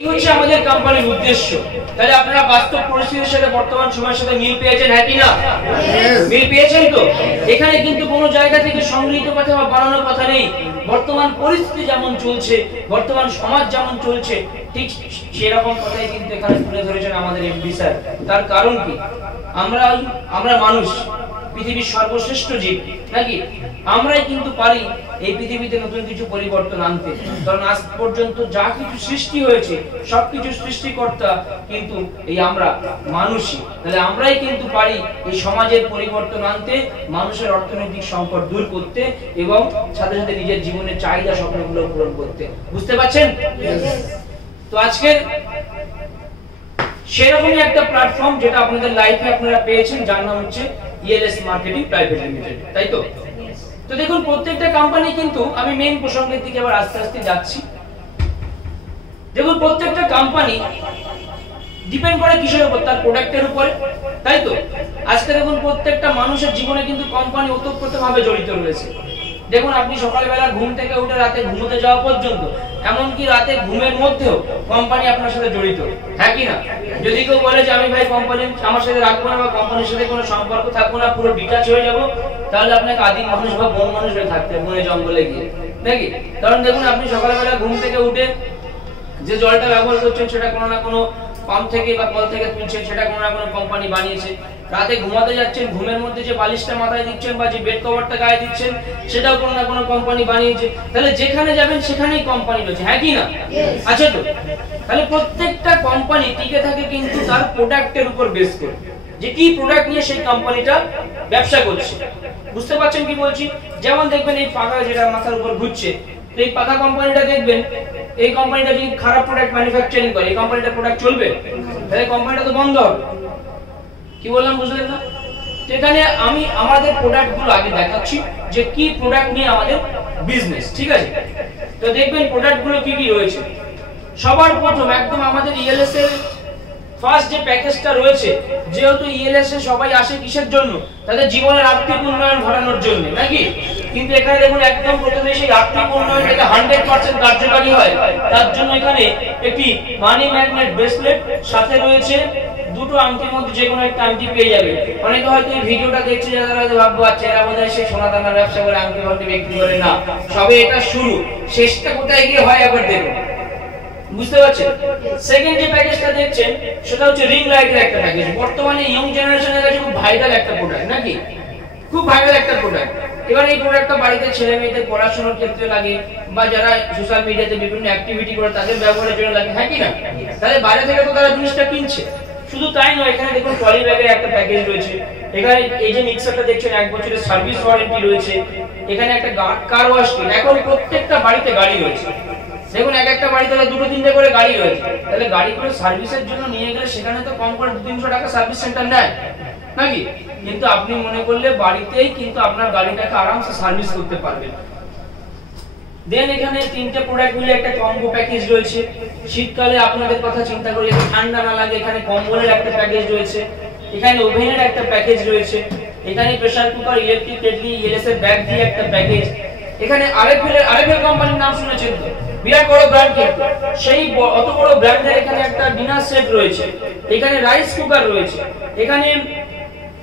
হচ্ছে আমাদের কোম্পানির উদ্দেশ্য। তাহলে আপনারা বাস্তব পরিস্থিতির সাথে বর্তমান সময়ের সাথে মিল পেয়েছেন, হ্যাঁ কি না? মিল পেয়েছেন তো? এখানে কিন্তু কোনো জায়গা থেকে সংগৃহীত কথা বা বানানোর কথা নেই। বর্তমান পরিস্থিতি যেমন চলছে, বর্তমান সমাজ যেমন চলছে, ঠিক সেরকম কথাই কিন্তু এখানে তুলে ধরেছেন আমাদের এমডি স্যার। তার কারণ কি? আমরা মানুষ, পৃথিবীর সর্বশ্রেষ্ঠ জীব, নাকি? আমরাই কিন্তু পারি এই পৃথিবীতে নতুন কিছু পরিবর্তন আনতে। কারণ আজ পর্যন্ত যা কিছু সৃষ্টি হয়েছে সবকিছু সৃষ্টিকর্তা কিন্তু এই আমরা মানুষই। তাহলে আমরাই কিন্তু পারি এই সমাজের পরিবর্তন আনতে, মানুষের অর্থনৈতিক সংকট দূর করতে এবং সাথে সাথে নিজের জীবনের চাহিদা স্বপ্নগুলো পূরণ করতে। বুঝতে পারছেন? তো আজকের সেরকমই একটা প্ল্যাটফর্ম যেটা আপনাদের লাইফে আপনারা পেয়েছেন, যার নাম হচ্ছে ইএলএস মার্কেটিং প্রাইভেট লিমিটেড, তাই তো? তো দেখুন, প্রত্যেকটা কোম্পানি কিন্তু, আমি মেইন প্রসঙ্গের দিকে আবার আস্তে আস্তে যাচ্ছি। দেখুন, প্রত্যেকটা কোম্পানি ডিপেন্ড করে কিসের উপর? তার প্রোডাক্টের উপরে, তাই তো? আজকে দেখুন, প্রত্যেকটা মানুষের জীবনে কিন্তু কোম্পানি ওতপ্রোতভাবে জড়িত রয়েছে। দেখুন, আপনি সকালবেলা ঘুম থেকে উঠে রাতে ঘুমোতে যাওয়া পর্যন্ত, এমনকি রাতে ঘুমের মধ্যেও কোম্পানি আপনার সাথে জড়িত, হ্যাঁ কি না? যদি কেউ বলে যে আমি ভাই কোম্পানি আমার সাথে রাখবো না বা কোম্পানির সাথে কোনো সম্পর্ক থাকবো না, পুরো ডিটাচ হয়ে যাবো, তাহলে আপনাকে আদিম মানুষ বা বন মানুষ হয়ে থাকতে হবে বনে জঙ্গলে গিয়ে, নাকি? কারণ দেখুন, আপনি সকালবেলা ঘুম থেকে উঠে যে জলটা ব্যবহার করছেন সেটা কোনো না কোনো পাম্প থেকে বা কল থেকে তুলছেন, সেটা কোনো না কোনো কোম্পানি বানিয়েছে। রাতে ঘুমাতে যাচ্ছেন, ঘুমের মধ্যে যে বালিশটা মাথায় দিচ্ছেন বা যে বেড কভারটা গায়ে দিচ্ছেন, সেটাও কোনো না কোনো কোম্পানি বানিয়েছে। তাহলে যেখানে যাবেন সেখানেই কোম্পানি রয়েছে, হ্যাঁ কি না? আচ্ছা, তো তাহলে প্রত্যেকটা কোম্পানি টিকে থাকে কিন্তু তার প্রোডাক্টের উপর বেস করে, যে কি প্রোডাক্ট নিয়ে সেই কোম্পানিটা ব্যবসা করছে। বুঝতে পারছেন কি বলছি? যেমন দেখবেন এই পাখা যেটা মাথার উপর ঘুরছে, এই পাখা কোম্পানিটা দেখবেন, এই কোম্পানিটা যদি খারাপ প্রোডাক্ট ম্যানুফ্যাকচারিং করে, এই কোম্পানিটার প্রোডাক্ট চলবে? তাহলে কোম্পানিটা তো বন্ধ হবে। কি বললাম বুঝলেন না? এখানে আমি আমাদের প্রোডাক্টগুলো আগে দেখাচ্ছি যে কি প্রোডাক্ট নিয়ে আমাদের বিজনেস, ঠিক আছে? তো দেখবেন প্রোডাক্টগুলো কি কি রয়েছে। সবার প্রথম একদম আমাদের ইএলএস এর ফার্স্ট যে প্যাকেজটা রয়েছে, যেহেতু ইএলএস এ সবাই আসে কিসের জন্য? তাদের জীবনের আর্থিক উন্নয়ন ঘটানোর জন্য, নাকি? কিন্তু এখানে দেখুন, একদম প্রথমে সেই আর্থিক উন্নয়ন থেকে 100% কার্যকারী হয়, তার জন্য এখানে একটি মানি ম্যাগনেট ব্রেসলেট, সাথে রয়েছে দুটো আংটির মধ্যে যে কোনো একটা আংটি পেয়ে যাবে। অনেকে হয়তো এই ভিডিওটা দেখছে যারা হয়তো ভাববো আচ্ছা এরা বোধহয় সেই সোনা দানার ব্যবসা করে আংটি ফাংটি বিক্রি করে। না, সবে এটা শুরু, শেষটা কোথায় গিয়ে হয় আবার দেখুন। বুঝতে পারছেন? সেকেন্ড যে প্যাকেজটা দেখছেন সেটা হচ্ছে রিং লাইটের একটা প্যাকেজ। বর্তমানে ইয়ং জেনারেশনের কাছে খুব ভাইরাল একটা প্রোডাক্ট, নাকি? খুব ভাইরাল একটা প্রোডাক্ট। এবার এই প্রোডাক্টটা বাড়িতে ছেলে মেয়েদের পড়াশোনার ক্ষেত্রে লাগে, বা যারা সোশ্যাল মিডিয়াতে বিভিন্ন অ্যাক্টিভিটি করে তাদের ব্যবহারের জন্য লাগে, হ্যাঁ কি না? তাহলে বাইরে থেকে তো তারা জিনিসটা কিনছে। শুধু তাই নয়, এখানে দেখুন ট্রলি ব্যাগের একটা প্যাকেজ রয়েছে। এখানে এই যে মিক্সারটা দেখছেন 1 বছরের সার্ভিস ওয়ারেন্টি রয়েছে। এখানে একটা কার ওয়াশ কিট। এখন প্রত্যেকটা বাড়িতে গাড়ি রয়েছে, দেখুন এক একটা বাড়িতে 2-3টে করে গাড়ি রয়েছে। তাহলে গাড়িগুলো সার্ভিসের জন্য নিয়ে গেলে সেখানে তো কম করে 200-300 টাকা সার্ভিস সেন্টার নেয়, নাকি? কিন্তু আপনি মনে করলে বাড়িতেই কিন্তু আপনার গাড়িটাকে আরামসে সার্ভিস করতে পারবেন। দেন এখানে 3টে প্রোডাক্ট মিলে একটা কম্বো প্যাকেজ রয়েছে। শীতকালে আপনাদের কথা চিন্তা করে যাতে ঠান্ডা না লাগে, এখানে কম্বলের একটা প্যাকেজ রয়েছে। এখানে ওভেনের একটা প্যাকেজ রয়েছে। এখানে pressure cooker, electric kettle, ELS এর ব্যাগ দিয়ে একটা প্যাকেজ। এখানে আরএফএল কোম্পানির নাম শুনেছেন তো? বিরাট বড় ব্র্যান্ড, কিন্তু সেই অত বড় ব্র্যান্ডের এখানে একটা ডিনার সেট রয়েছে। এখানে রাইস কুকার রয়েছে। এখানে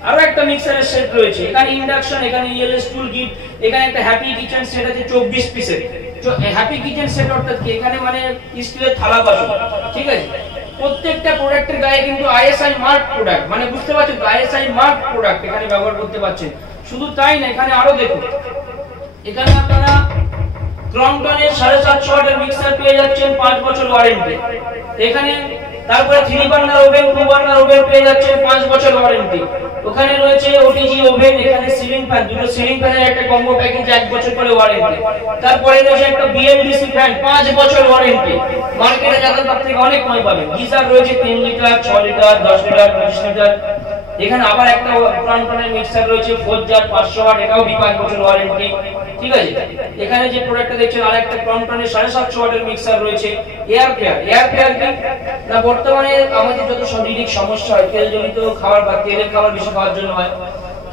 আরো একটা মিক্সারের সেট রয়েছে। এখানে ইন্ডাকশন, এখানে ইএলএস টুল কিট, এখানে একটা হ্যাপি কিচেন সেট আছে 24 পিসের। তো হ্যাপি কিচেন সেট অর্থাৎ কি? এখানে মানে স্টিলের থালা বাসন, ঠিক আছে? প্রত্যেকটা প্রোডাক্টের গায়ে কিন্তু আইএসআই মার্ক প্রোডাক্ট, মানে বুঝতে পারছেন তো? আইএসআই মার্ক প্রোডাক্ট এখানে ব্যবহার করতে পারছেন। শুধু তাই না, এখানে আরো দেখুন, এখানে আপনারা ক্রম্পটনের 750 ওয়াটের মিক্সার পেয়ে যাচ্ছেন 5 বছর ওয়ারেন্টি। এখানে তারপরে 3 বার্নার ওভেন, 2 বার্নার ওভেন পেয়ে যাচ্ছেন 5 বছর ওয়ারেন্টি। ওখানে রয়েছে ওটিজি ওভেন, এখানে সিলিং ফ্যান, দুটো সিলিং ফ্যানের একটা কম্বো প্যাকেজ 1 বছর করে ওয়ারেন্টি। তারপরে রয়েছে একটা বিএলডিসি ফ্যান 5 বছর ওয়ারেন্টি। মার্কেটে যাদের তার থেকে অনেক কম পাবেন। গিজার রয়েছে 3 লিটার, 6 লিটার, 10 লিটার, 25 লিটার। এখানে আবার একটা ক্রম্পটনের মিক্সার রয়েছে 4 500 ওয়াট, এটাও 5 বছর ওয়ারেন্টি, ঠিক আছে? এখানে যে প্রোডাক্টটা দেখছেন আরেকটা ক্রম্পটনের 750 ওয়াটের মিক্সার রয়েছে। এয়ার ফেয়ার কি না, বর্তমানে আমাদের যত শারীরিক সমস্যা হয় তেলজনিত খাবার বা তেলের খাবার বেশি খাওয়ার জন্য হয়,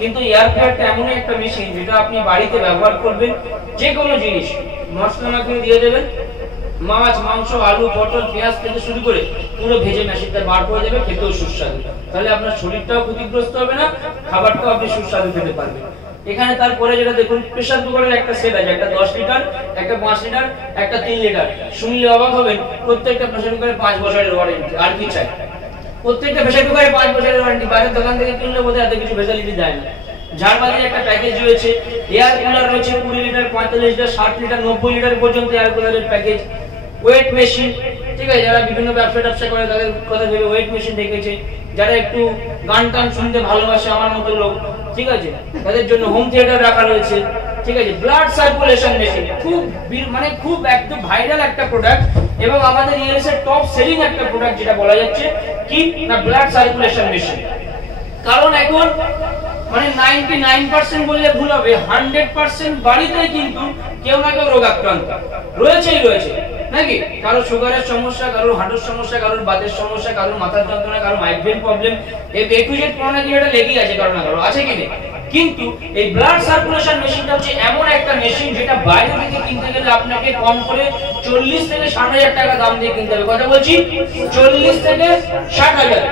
কিন্তু এয়ার ফেয়ারটা এমন একটা মেশিন যেটা আপনি বাড়িতে ব্যবহার করবেন, যে কোনো জিনিস মশলা মাখিয়ে দিয়ে দেবেন, মাছ, মাংস, আলু, পটল, পেঁয়াজ থেকে শুরু করে পুরো ভেজে মেশিনটা বার করে দেবে, খেতেও সুস্বাদু। তাহলে আপনার শরীরটাও ক্ষতিগ্রস্ত হবে না, খাবারটাও আপনি সুস্বাদু খেতে পারবেন। এখানে তারপরে যেটা দেখুন, প্রেসার কুকারের একটা সেট আছে, একটা 10 লিটার, একটা 5 লিটার, একটা 3 লিটার। শুনলে অবাক হবেন, প্রত্যেকটা প্রেসার কুকারে 5 বছরের ওয়ারেন্টি। আর কি চাই? প্রত্যেকটা প্রেসার কুকারে 5 বছরের ওয়ারেন্টি। বাইরের দোকান থেকে কিনলে বোধহয় এত কিছু ফ্যাসিলিটি দেয় না। ঝাড়বাতির একটা প্যাকেজ রয়েছে, এয়ার কুলার রয়েছে 20 লিটার, 45 লিটার, 60 লিটার, 90 লিটার পর্যন্ত এয়ার কুলারের প্যাকেজ। ওয়েট মেশিন, ঠিক আছে, যারা বিভিন্ন ব্যবসা করে তাদের কথা ভেবে ওয়েট মেশিন রেখেছে। যারা একটু গান টান শুনতে ভালোবাসে আমার মতো লোক, ঠিক আছে, তাদের জন্য হোম থিয়েটার রাখা রয়েছে, ঠিক আছে। ব্লাড সার্কুলেশন মেশিন খুব একদম ভাইরাল একটা প্রোডাক্ট, এবং আমাদের ইএলএস এর টপ সেলিং একটা প্রোডাক্ট যেটা বলা যাচ্ছে কি না, ব্লাড সার্কুলেশন মেশিন। কারণ এখন 99% বললে ভুল হবে, 100% বাড়িতেই কিন্তু কেউ না কেউ রোগাক্রান্ত রয়েছে নাকি। কারো সুগারের সমস্যা, কারো হার্টের সমস্যা, কারোর বাতের সমস্যা, কারোর মাথার যন্ত্রণা, কারো মাইগ্রেন প্রবলেম, এই A to Z প্রবলেম এটা লেগেই আছে কারো না কারো, আছে কি না। কিন্তু এই ব্লাড সার্কুলেশন মেশিনটা হচ্ছে এমন একটা মেশিন যেটা বাইরে থেকে কিনতে গেলে আপনাকে কম করে 40 থেকে 60,000 টাকা দাম দিয়ে কিনতে হবে। কথা বলছি 40 থেকে 60,000,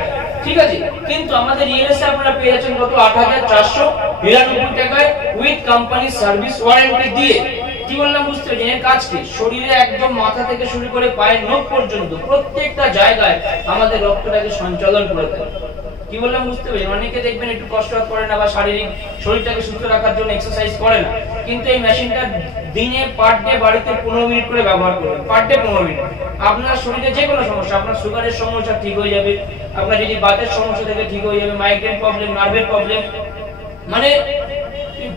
ঠিক আছে। কিন্তু আমাদের ইএলএস এ আপনারা পেয়ে যাচ্ছেন কত, 8,499 টাকায় উইথ কোম্পানি সার্ভিস ওয়ারেন্টি দিয়ে। কি বললাম বুঝতে পারছেন? এর কাজ কি? শরীরে একদম মাথা থেকে শুরু করে পায়ের নখ পর্যন্ত প্রত্যেকটা জায়গায় আমাদের রক্তটাকে সঞ্চালন করে দেয়। কি বললাম বুঝতে পারছেন? অনেকে দেখবেন একটু কসরত করে না বা শারীরিক শরীরটাকে সুস্থ রাখার জন্য এক্সারসাইজ করে না, কিন্তু এই মেশিনটা দিনে পার ডে বাড়িতে 15 মিনিট করে ব্যবহার করবেন, পার ডে 15 মিনিট। আপনার শরীরে যে কোনো সমস্যা, আপনার সুগারের সমস্যা ঠিক হয়ে যাবে, আপনার যদি বাতের সমস্যা থেকে ঠিক হয়ে যাবে, মাইগ্রেন প্রবলেম, নার্ভের প্রবলেম, মানে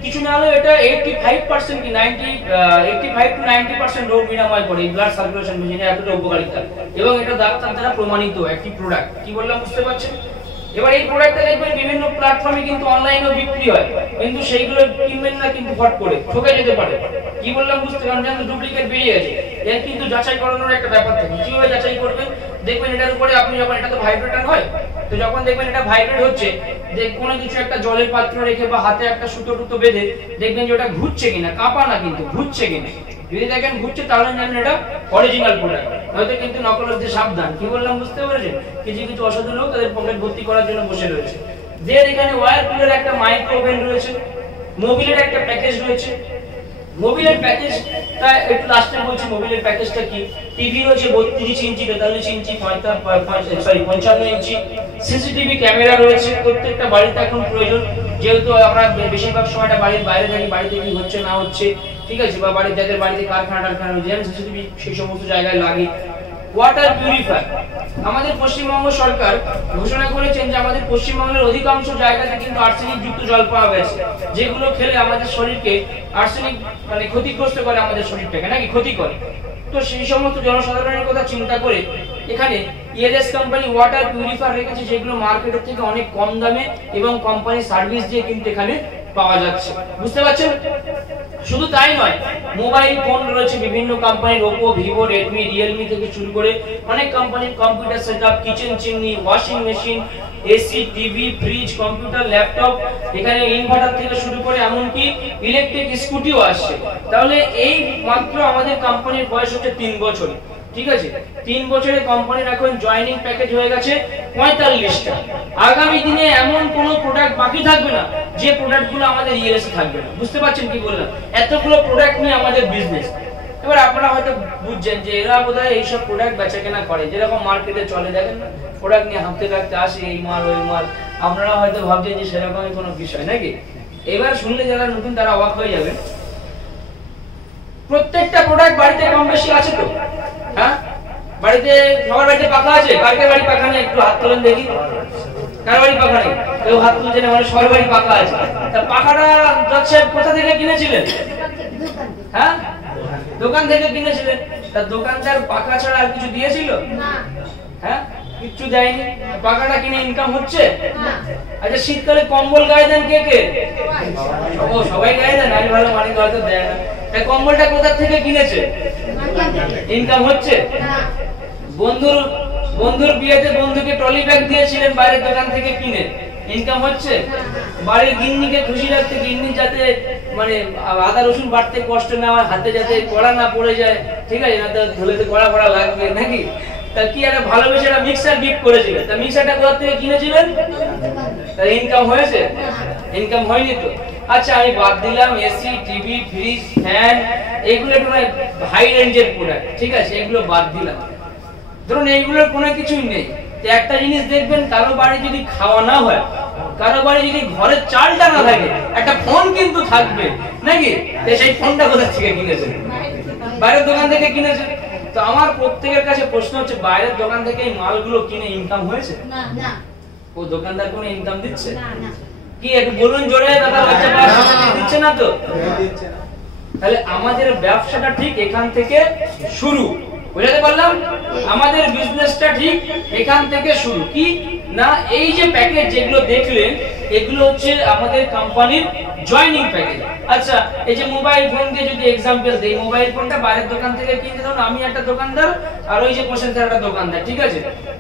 কিছু না হলেও এটা 85% কি 85 to 90% রোগ নিরাময় করে এই ব্লাড সার্কুলেশন মেশিনের এতটা উপকারিতা, এবং এটা ডাক্তার দ্বারা প্রমাণিত একটি প্রোডাক্ট। কি বললাম বুঝতে পারছেন? এবার এই প্রোডাক্টটা দেখবেন বিভিন্ন প্ল্যাটফর্মে কিন্তু অনলাইনেও বিক্রি হয়, কিন্তু সেইগুলো কিনবেন না, কিন্তু ফট করে ঠকে যেতে পারে। কি বললাম বুঝতে পারছেন? যেন ডুপ্লিকেট বেরিয়ে গেছে। এর কিন্তু যাচাই করানোর একটা ব্যাপার থাকে। কিভাবে যাচাই করবেন? দেখবেন এটার উপরে আপনি যখন, এটা তো ভাইব্রেটর হয়, তো যখন দেখবেন এটা ভাইব্রেট হচ্ছে, যে কোনো কিছু একটা জলের পাত্র রেখে বা হাতে একটা সুতো টুতো বেঁধে দেখবেন যে ওটা ঘুরছে কিনা, কাঁপা না কিন্তু ঘুরছে কিনা। যদি দেখেন ঘুরছে তাহলে জানেন এটা অরিজিনাল প্রোডাক্ট, হয়তো কিন্তু নকল হতে সাবধান। কি বললাম বুঝতে পেরেছেন? কিছু অসাধু লোক তাদের পকেট ভর্তি করার জন্য বসে রয়েছে। দের এখানে ওয়্যারপুলের একটা মাইক্রো ওভেন রয়েছে, মোবিলের একটা প্যাকেজ রয়েছে। মোবিলের প্যাকেজটা একটু লাস্টে বলছি, মোবিলের প্যাকেজটা কি। টিভি রয়েছে 32 ইঞ্চি, 43 ইঞ্চি, 55 ইঞ্চি। সিসিটিভি ক্যামেরা রয়েছে, প্রত্যেকটা বাড়িতে এখন প্রয়োজন, যেহেতু আমরা বেশিরভাগ সময়টা বাড়ির বাইরে থাকি, বাড়িতে কি হচ্ছে না হচ্ছে, ঠিক আছে, বা বাড়ির যাদের বাড়িতে কারখানা রয়েছে, সিসিটিভি সেই সমস্ত জায়গায় লাগে। ওয়াটার পিউরিফায়ার, আমাদের পশ্চিমবঙ্গ সরকার ঘোষণা করেছেন যে আমাদের পশ্চিমবঙ্গের অধিকাংশ জায়গাতে কিন্তু আর্সেনিক যুক্ত জল পাওয়া গেছে, যেগুলো খেলে আমাদের শরীরকে আর্সেনিক ক্ষতিগ্রস্ত করে, আমাদের শরীরটাকে নাকি ক্ষতি করে। তো সেই সমস্ত জনসাধারণের কথা চিন্তা করে এখানে ইএলএস কোম্পানি ওয়াটার পিউরিফায়ার রেখেছে, যেগুলো মার্কেটের থেকে অনেক কম দামে এবং কোম্পানি সার্ভিস দিয়ে কিন্তু এখানে পাওয়া যাচ্ছে। বুঝতে পারছেন? শুধু তাই নয়, মোবাইল ফোন রয়েছে বিভিন্ন কোম্পানির, ওপো, ভিভো, রেডমি, রিয়েলমি থেকে শুরু করে অনেক কোম্পানির computer setup, kitchen chimney, washing machine, AC, TV, fridge, computer, laptop, এখানে ইনভার্টার থেকে শুরু করে এমনকি ইলেকট্রিক স্কুটিও আসছে। তাহলে এই মাত্র আমাদের কোম্পানির বয়স হচ্ছে 3 বছর, ঠিক আছে। 3 বছরে কোম্পানির এখন জয়েনিং প্যাকেজ হয়ে গেছে 45টা। আগামী দিনে এমন কোন প্রোডাক্ট বাকি থাকবে না যে প্রোডাক্টগুলো আমাদের ইএলএস এ থাকবে না। বুঝতে পারছেন কি বললাম? এতগুলো প্রোডাক্ট নিয়ে আমাদের বিজনেস। এবার আপনারা হয়তো বুঝছেন যে এরা বোধহয় এইসব প্রোডাক্ট বেচা কেনা করে, যেরকম মার্কেটে চলে, দেখেন না, প্রোডাক্ট নিয়ে হাঁটতে থাকতে আসে, এই মাল ওই মাল। আপনারা হয়তো ভাবছেন যে সেরকমই কোনো বিষয় নাকি। এবার শুনলে যারা নতুন তারা অবাক হয়ে যাবে। প্রত্যেকটা প্রোডাক্ট বাড়িতে কম বেশি আছে তো? হ্যাঁ, বাড়িতে সবার বাড়িতে পাখা আছে? কার বাড়ি পাখা নেই? একটু হাত তোলেন দেখি। কার বাড়ি পাখা নেই? কেউ হাত তুলছে না, মানে সবার বাড়ি পাখা আছে। তা পাখাটা যাচ্ছে কোথা থেকে কিনেছিলেন? হ্যাঁ, দোকান থেকে কিনেছিলেন। তা দোকানদার পাখা ছাড়া আর কিছু দিয়েছিল? হ্যাঁ, কিচ্ছু দেয়নি। পাখাটা কিনে ইনকাম হচ্ছে? আচ্ছা, শীতকালে কম্বল গায়ে দেন কে কে? সবাই গায়ে দেন, আমি ভালো মালিক হয়তো দেয় না। তাই কম্বলটা কোথা থেকে কিনেছে? ইনকাম হচ্ছে? বন্ধুর বিয়েতে বন্ধুকে ট্রলি ব্যাগ দিয়েছিলেন বাইরের দোকান থেকে কিনে, ইনকাম হচ্ছে? বাড়ির গিন্নিকে খুশি রাখতে, গিন্নি যাতে মানে আদা রসুন বাটতে কষ্ট না হয়, হাতে যাতে কড়া না পড়ে যায়, ঠিক আছে, না তো ধুলেতে কড়া কড়া লাগবে নাকি। তা কি একটা ভালোবেসে একটা মিক্সার গিফট করেছিলেন, তা মিক্সারটা কোথা থেকে কিনেছিলেন? তার ইনকাম হয়েছে? ইনকাম হয়নি তো। আচ্ছা আমি বাদ দিলাম এসি, টিভি, ফ্রিজ, ফ্যান, এগুলো একটু হাই রেঞ্জের প্রোডাক্ট, ঠিক আছে, এগুলো বাদ দিলাম। ধরুন এইগুলোর কোনো কিছুই নেই। তো একটা জিনিস দেখবেন, কারো বাড়ি যদি খাওয়া না হয়, কারো বাড়ি যদি ঘরে চালটা না থাকে, একটা ফোন কিন্তু থাকবে নাকি। তো সেই ফোনটা কোথা থেকে কিনেছেন? বাইরের দোকান থেকে কিনেছেন। তো আমার প্রত্যেকের কাছে প্রশ্ন হচ্ছে, বাইরের দোকান থেকে এই মালগুলো কিনে ইনকাম হয়েছে? না না। ও দোকানদার কোনো ইনকাম দিচ্ছে? না না। কি একটু বলুন জোরে, দাদা লজ্জা পাচ্ছে, দিচ্ছে না তো? দিচ্ছে না। তাহলে আমাদের ব্যবসাটা ঠিক এখান থেকে শুরু, বুঝাতে পারলাম? আমাদের বিজনেসটা ঠিক এখান থেকে শুরু। কি না, এই যে প্যাকেজ যেগুলো দেখলেন, এগুলো হচ্ছে আমাদের কোম্পানির জয়েনিং প্যাকেজ। আচ্ছা এই যে মোবাইল ফোন দিয়ে যদি एग्जांपल দেই, মোবাইল ফোনটা বাইরের দোকান থেকে কিনতে ধরুন আমি একটা দোকানদার, আর ওই যে কোশ্চেন স্যার একটা দোকানদার, ঠিক আছে,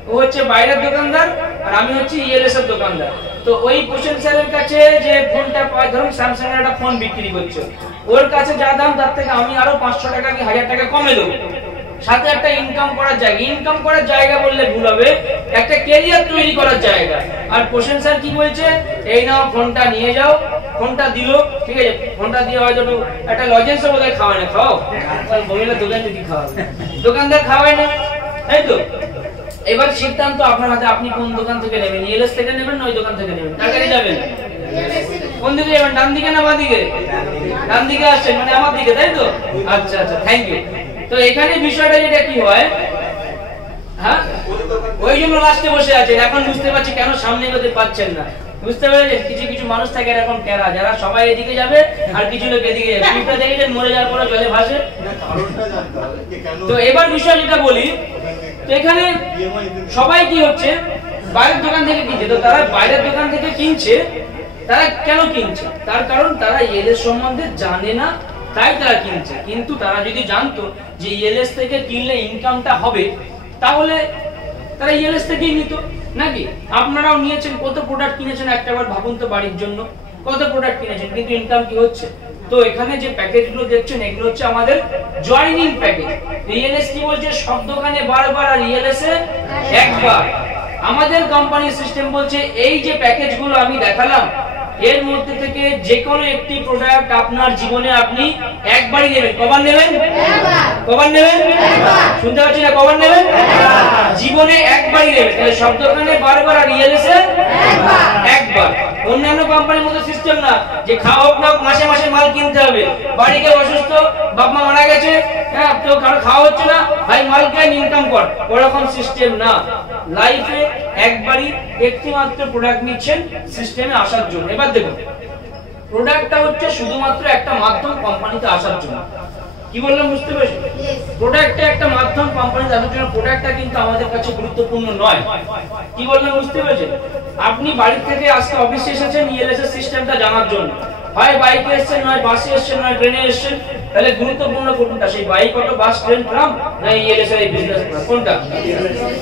ও হচ্ছে বাইরের দোকানদার আর আমি হচ্ছে ইএলএস এর দোকানদার। তো ওই কোশ্চেন স্যারের কাছে যে ফোনটা পায়, ধরুন স্যামসাং এর একটা ফোন বিক্রি করছে, ওর কাছে যা দাম তার থেকে আমি আরো 500 টাকা কি 1000 টাকা কমে দেবো। সাথে একটা ইনকাম করার জায়গা, ইনকাম করার জায়গা বললে ভুল হবে, একটা ক্যারিয়ার তৈরি করার জায়গা। আর কোশ্চেন স্যার কি বলছে, এই নাও ফোনটা নিয়ে যাও, ফোনটা দিল, ঠিক আছে, ফোনটা দিয়ে হয়তো একটা লজেন্স বোধহয় খাওয়ায় না, খাও মহিলা দোকান থেকে খাওয়াবে, দোকানদার খাওয়ায় না, তাই তো। এবার সিদ্ধান্ত আপনার হাতে, আপনি কোন দোকান থেকে নেবেন, ইএলএস থেকে নেবেন না ওই দোকান থেকে নেবেন, কার কাছে যাবেন? কোন দিকে যাবেন, ডান দিকে না বাঁ দিকে? ডান দিকে আসছেন মানে আমার দিকে, তাই তো? আচ্ছা আচ্ছা, থ্যাংক ইউ। তো এখানে বিষয়টা যেটা কি হয়, হ্যাঁ ওই জন্য লাস্টে বসে আছেন, এখন বুঝতে পারছি কেন সামনে এগোতে পারছেন না। বুঝতে পেরেছেন? কিছু কিছু মানুষ থাকে এরকম টেরা, যারা সবাই এদিকে যাবে আর কিছু লোক এদিকে যাবে, পিঁপড়া দেখেছেন মরে যাওয়ার পরে জলে ভাসে। তো এবার বিষয় যেটা বলি, তো এখানে সবাই কি হচ্ছে, বাইরের দোকান থেকে কিনছে। তো তারা বাইরের দোকান থেকে কিনছে, তারা কেন কিনছে? তার কারণ তারা এদের সম্বন্ধে জানে না, তাই তারা কিনছে। কিন্তু তারা যদি জানতো যে ইএলএস থেকে কিনলে ইনকামটা হবে, তাহলে তারা ইএলএস থেকেই নিত নাকি। আপনারাও নিয়েছেন, কত প্রোডাক্ট কিনেছেন একটাবার ভাবুন তো, বাড়ির জন্য কত প্রোডাক্ট কিনেছেন, কিন্তু ইনকাম কি হচ্ছে? তো এখানে যে প্যাকেজগুলো দেখছেন, এগুলো হচ্ছে আমাদের জয়েনিং প্যাকেজ। ইএলএস কি বলছে, সব দোকানে বারবার আর ইএলএস এ একবার। আমাদের কোম্পানির সিস্টেম বলছে, এই যে প্যাকেজগুলো আমি দেখালাম, এর মধ্যে থেকে যে কোনো একটি প্রোডাক্ট আপনার জীবনে আপনি একবারই নেবেন। কবার নেবেন? একবার। কবার নেবেন? একবার। শুনতে পাচ্ছেন না, কবার নেবেন? একবার। জীবনে একবারই নেবেন। তাহলে সব দোকানে বারবার আর ইএলএস এ একবার। একবার। অন্যান্য কোম্পানির মতো সিস্টেম না যে খাওয়া হোক না মাসে মাসে মাল কিনতে হবে। বাড়ি কেউ অসুস্থ, বাপ মা মারা গেছে, হ্যাঁ তো কারো খাওয়া হচ্ছে না, ভাই মাল কেন ইনকাম কর, ওরকম সিস্টেম না। লাইফে একবারই একটি মাত্র প্রোডাক্ট নিচ্ছেন সিস্টেমে আসার জন্য। এবার দেখুন, প্রোডাক্টটা হচ্ছে শুধুমাত্র একটা মাধ্যম কোম্পানিতে আসার জন্য। কি বললাম বুঝতে পেরেছেন? প্রোডাক্টটা একটা মাধ্যম কোম্পানিতে আসার জন্য, প্রোডাক্টটা কিন্তু আমাদের কাছে গুরুত্বপূর্ণ নয়। কি বললাম বুঝতে পেরেছেন? আপনি বাড়ি থেকে আজকে অফিসে এসেছেন ইএলএস এর সিস্টেমটা জানার জন্য, হয় বাইকে এসেছেন, নয় বাসে এসেছেন, নয় ট্রেনে এসেছেন। তাহলে গুরুত্বপূর্ণ কোনটা, সেই বাইক, অটো, বাস, ট্রেন, ট্রাম, না ইএলএস এর বিজনেস কোনটা?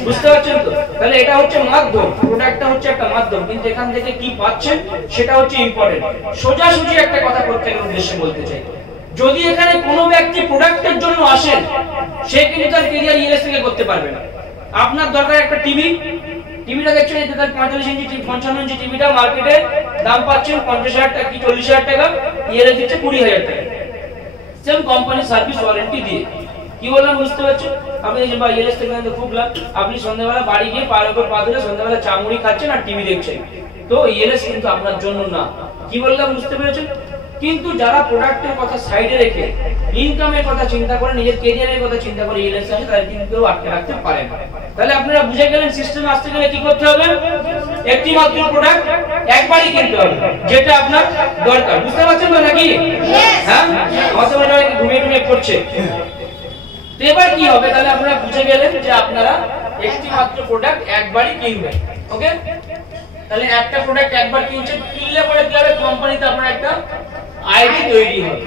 বুঝতে পারছেন তো? তাহলে এটা হচ্ছে মাধ্যম, প্রোডাক্টটা হচ্ছে একটা মাধ্যম, কিন্তু এখান থেকে কি পাচ্ছেন সেটা হচ্ছে ইম্পর্টেন্ট। সোজাসুজি একটা কথা প্রত্যেকের উদ্দেশ্যে বলতে চাই, যদি এখানে কোনো ব্যক্তি প্রোডাক্টের জন্য আসেন, সে কিন্তু তার ক্যারিয়ার ইএলএস থেকে করতে পারবে না। আপনার দরকার একটা টিভি, টিভিটা দেখছেন এই 45 ইঞ্চি 55 ইঞ্চি টিভিটা মার্কেটে দাম পাচ্ছেন 50,000 টাকা কি 40,000 টাকা, ইএলএস দিচ্ছে 20,000 টাকা, সেম কোম্পানি সার্ভিস ওয়ারেন্টি দিয়ে। কি বললাম বুঝতে পারছেন? আপনি যে বা ইএলএস থেকে কিন্তু খুব লাভ, আপনি সন্ধ্যাবেলা বাড়ি গিয়ে পায়ের উপর পা ধরে সন্ধ্যাবেলা চা মুড়ি খাচ্ছেন আর টিভি দেখছেন, তো ইএলএস কিন্তু আপনার জন্য না। কি বললাম বুঝতে পেরেছেন? কিন্তু যারা প্রোডাক্টের কথা সাইডে রেখে ইনকামের কথা চিন্তা করে, নিজের ক্যারিয়ারের কথা চিন্তা করে ইএলএস আছে, তারা কিন্তু আটকে রাখতে পারে না। তাহলে আপনারা বুঝে গেলেন সিস্টেমে আসতে গেলে কি করতে হবে, একটি মাত্র প্রোডাক্ট একবারই কিনতে হবে যেটা আপনার দরকার। বুঝতে পারছেন তো নাকি? হ্যাঁ, অথবা ঘুমিয়ে ঘুমিয়ে পড়ছে। তো এবার কি হবে, তাহলে আপনারা বুঝে গেলেন যে আপনারা একটি মাত্র প্রোডাক্ট একবারই কিনবেন। ওকে, তাহলে একটা প্রোডাক্ট একবার কিনছেন, কিনলে পরে কি হবে, কোম্পানিতে আপনার একটা আইডি তৈরি হবে,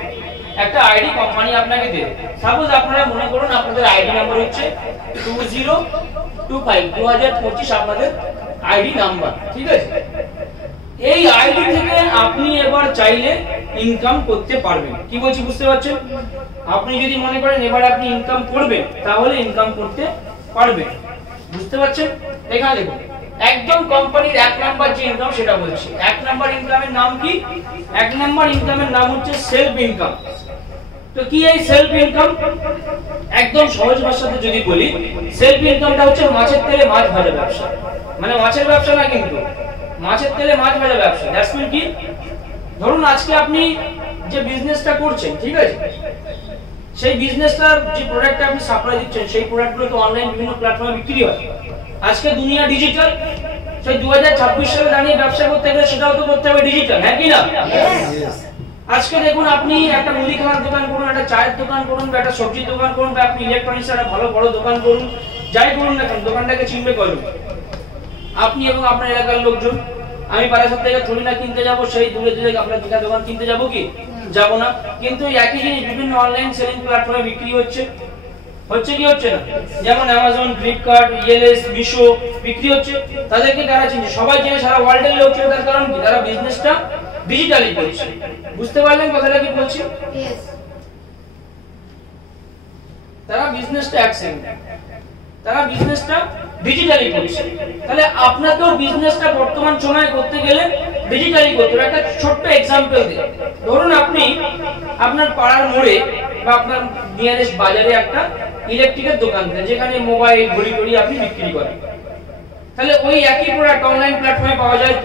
একটা আইডি কোম্পানি আপনাকে দেবে। সাপোজ আপনারা মনে করুন আপনাদের আইডি নাম্বার হচ্ছে 2025 2025 আপনাদের আইডি নাম্বার, ঠিক আছে। এই আইডি থেকে আপনি এবার চাইলে ইনকাম করতে পারবেন। কি বলছি বুঝতে পারছেন? আপনি যদি মনে করেন এবার আপনি ইনকাম করবেন, তাহলে ইনকাম করতে পারবেন। বুঝতে পারছেন? এখানে দেখুন একদম কোম্পানির 1 নাম্বার যে ইনকাম সেটা বলছি। 1 নাম্বার ইনকামের নাম কি? 1 নাম্বার ইনকামের নাম হচ্ছে সেলফ ইনকাম। তো কি এই সেলফ ইনকাম? একদম সহজ ভাষাতে যদি বলি, সেলফ ইনকামটা হচ্ছে মাছের তেলে মাছ ভাজা ব্যবসা। মানে মাছের ব্যবসা না, কিন্তু মাছের তেলে মাছ ভাজা ব্যবসা। দ্যাটস মিন কি? ধরুন আজকে আপনি যে বিজনেসটা করছেন, ঠিক আছে, সেই বিজনেসটার যে প্রোডাক্টটা আপনি সাপ্লাই দিচ্ছেন, সেই প্রোডাক্টগুলো তো অনলাইন বিভিন্ন প্ল্যাটফর্মে বিক্রি হয়। আজকে দুনিয়া ডিজিটাল, সেই 2026 সালে দাঁড়িয়ে ব্যবসা করতে গেলে সেটাও তো করতে হবে ডিজিটাল, হ্যাঁ কি না? আজকে দেখুন আপনি একটা মুদিখানার দোকান করুন, একটা চায়ের দোকান করুন, বা একটা সবজির দোকান করুন, বা আপনি ইলেকট্রনিক্সের একটা ভালো বড় দোকান করুন, যাই করুন না কেন, দোকানটাকে চিনবে কজন? আপনি এবং আপনার এলাকার লোকজন। আমি বারাসাত থেকে থলি না কিনতে যাব, সেই দূরে দূরে আপনার দোকান কিনতে যাব কি? যাব না। কিন্তু একই জিনিস বিভিন্ন অনলাইন সেলিং প্ল্যাটফর্মে বিক্রি হচ্ছে কি হচ্ছে না? যেমন অ্যামাজন, ফ্লিপকার্ট, ইএলএস, মিশো বিক্রি হচ্ছে। তাদেরকে কারা চিনছে? সবাই চেনে, সারা ওয়ার্ল্ডের লোক চেনে। তার কারণ কি? তারা বিজনেসটা ডিজিটালি করছে। বুঝতে পারলেন কথাটা কি বলছি? তারা বিজনেসটা অ্যাকসেন্ট, তারা বিজনেসটা ডিজিটালি করছে। তাহলে আপনাকেও বিজনেসটা বর্তমান সময়ে করতে গেলে ডিজিটালি করতে হবে। একটা ছোট্ট এক্সাম্পল দিই। ধরুন আপনি আপনার পাড়ার মোড়ে বা আপনার নিয়ারেস্ট বাজারে একটা ইলেকট্রিকের দোকান দেন, যেখানে মোবাইল, ঘড়ি টড়ি আপনি বিক্রি করেন। তাহলে ওই একই প্রোডাক্ট অনলাইন প্ল্যাটফর্মে পাওয়া যায়।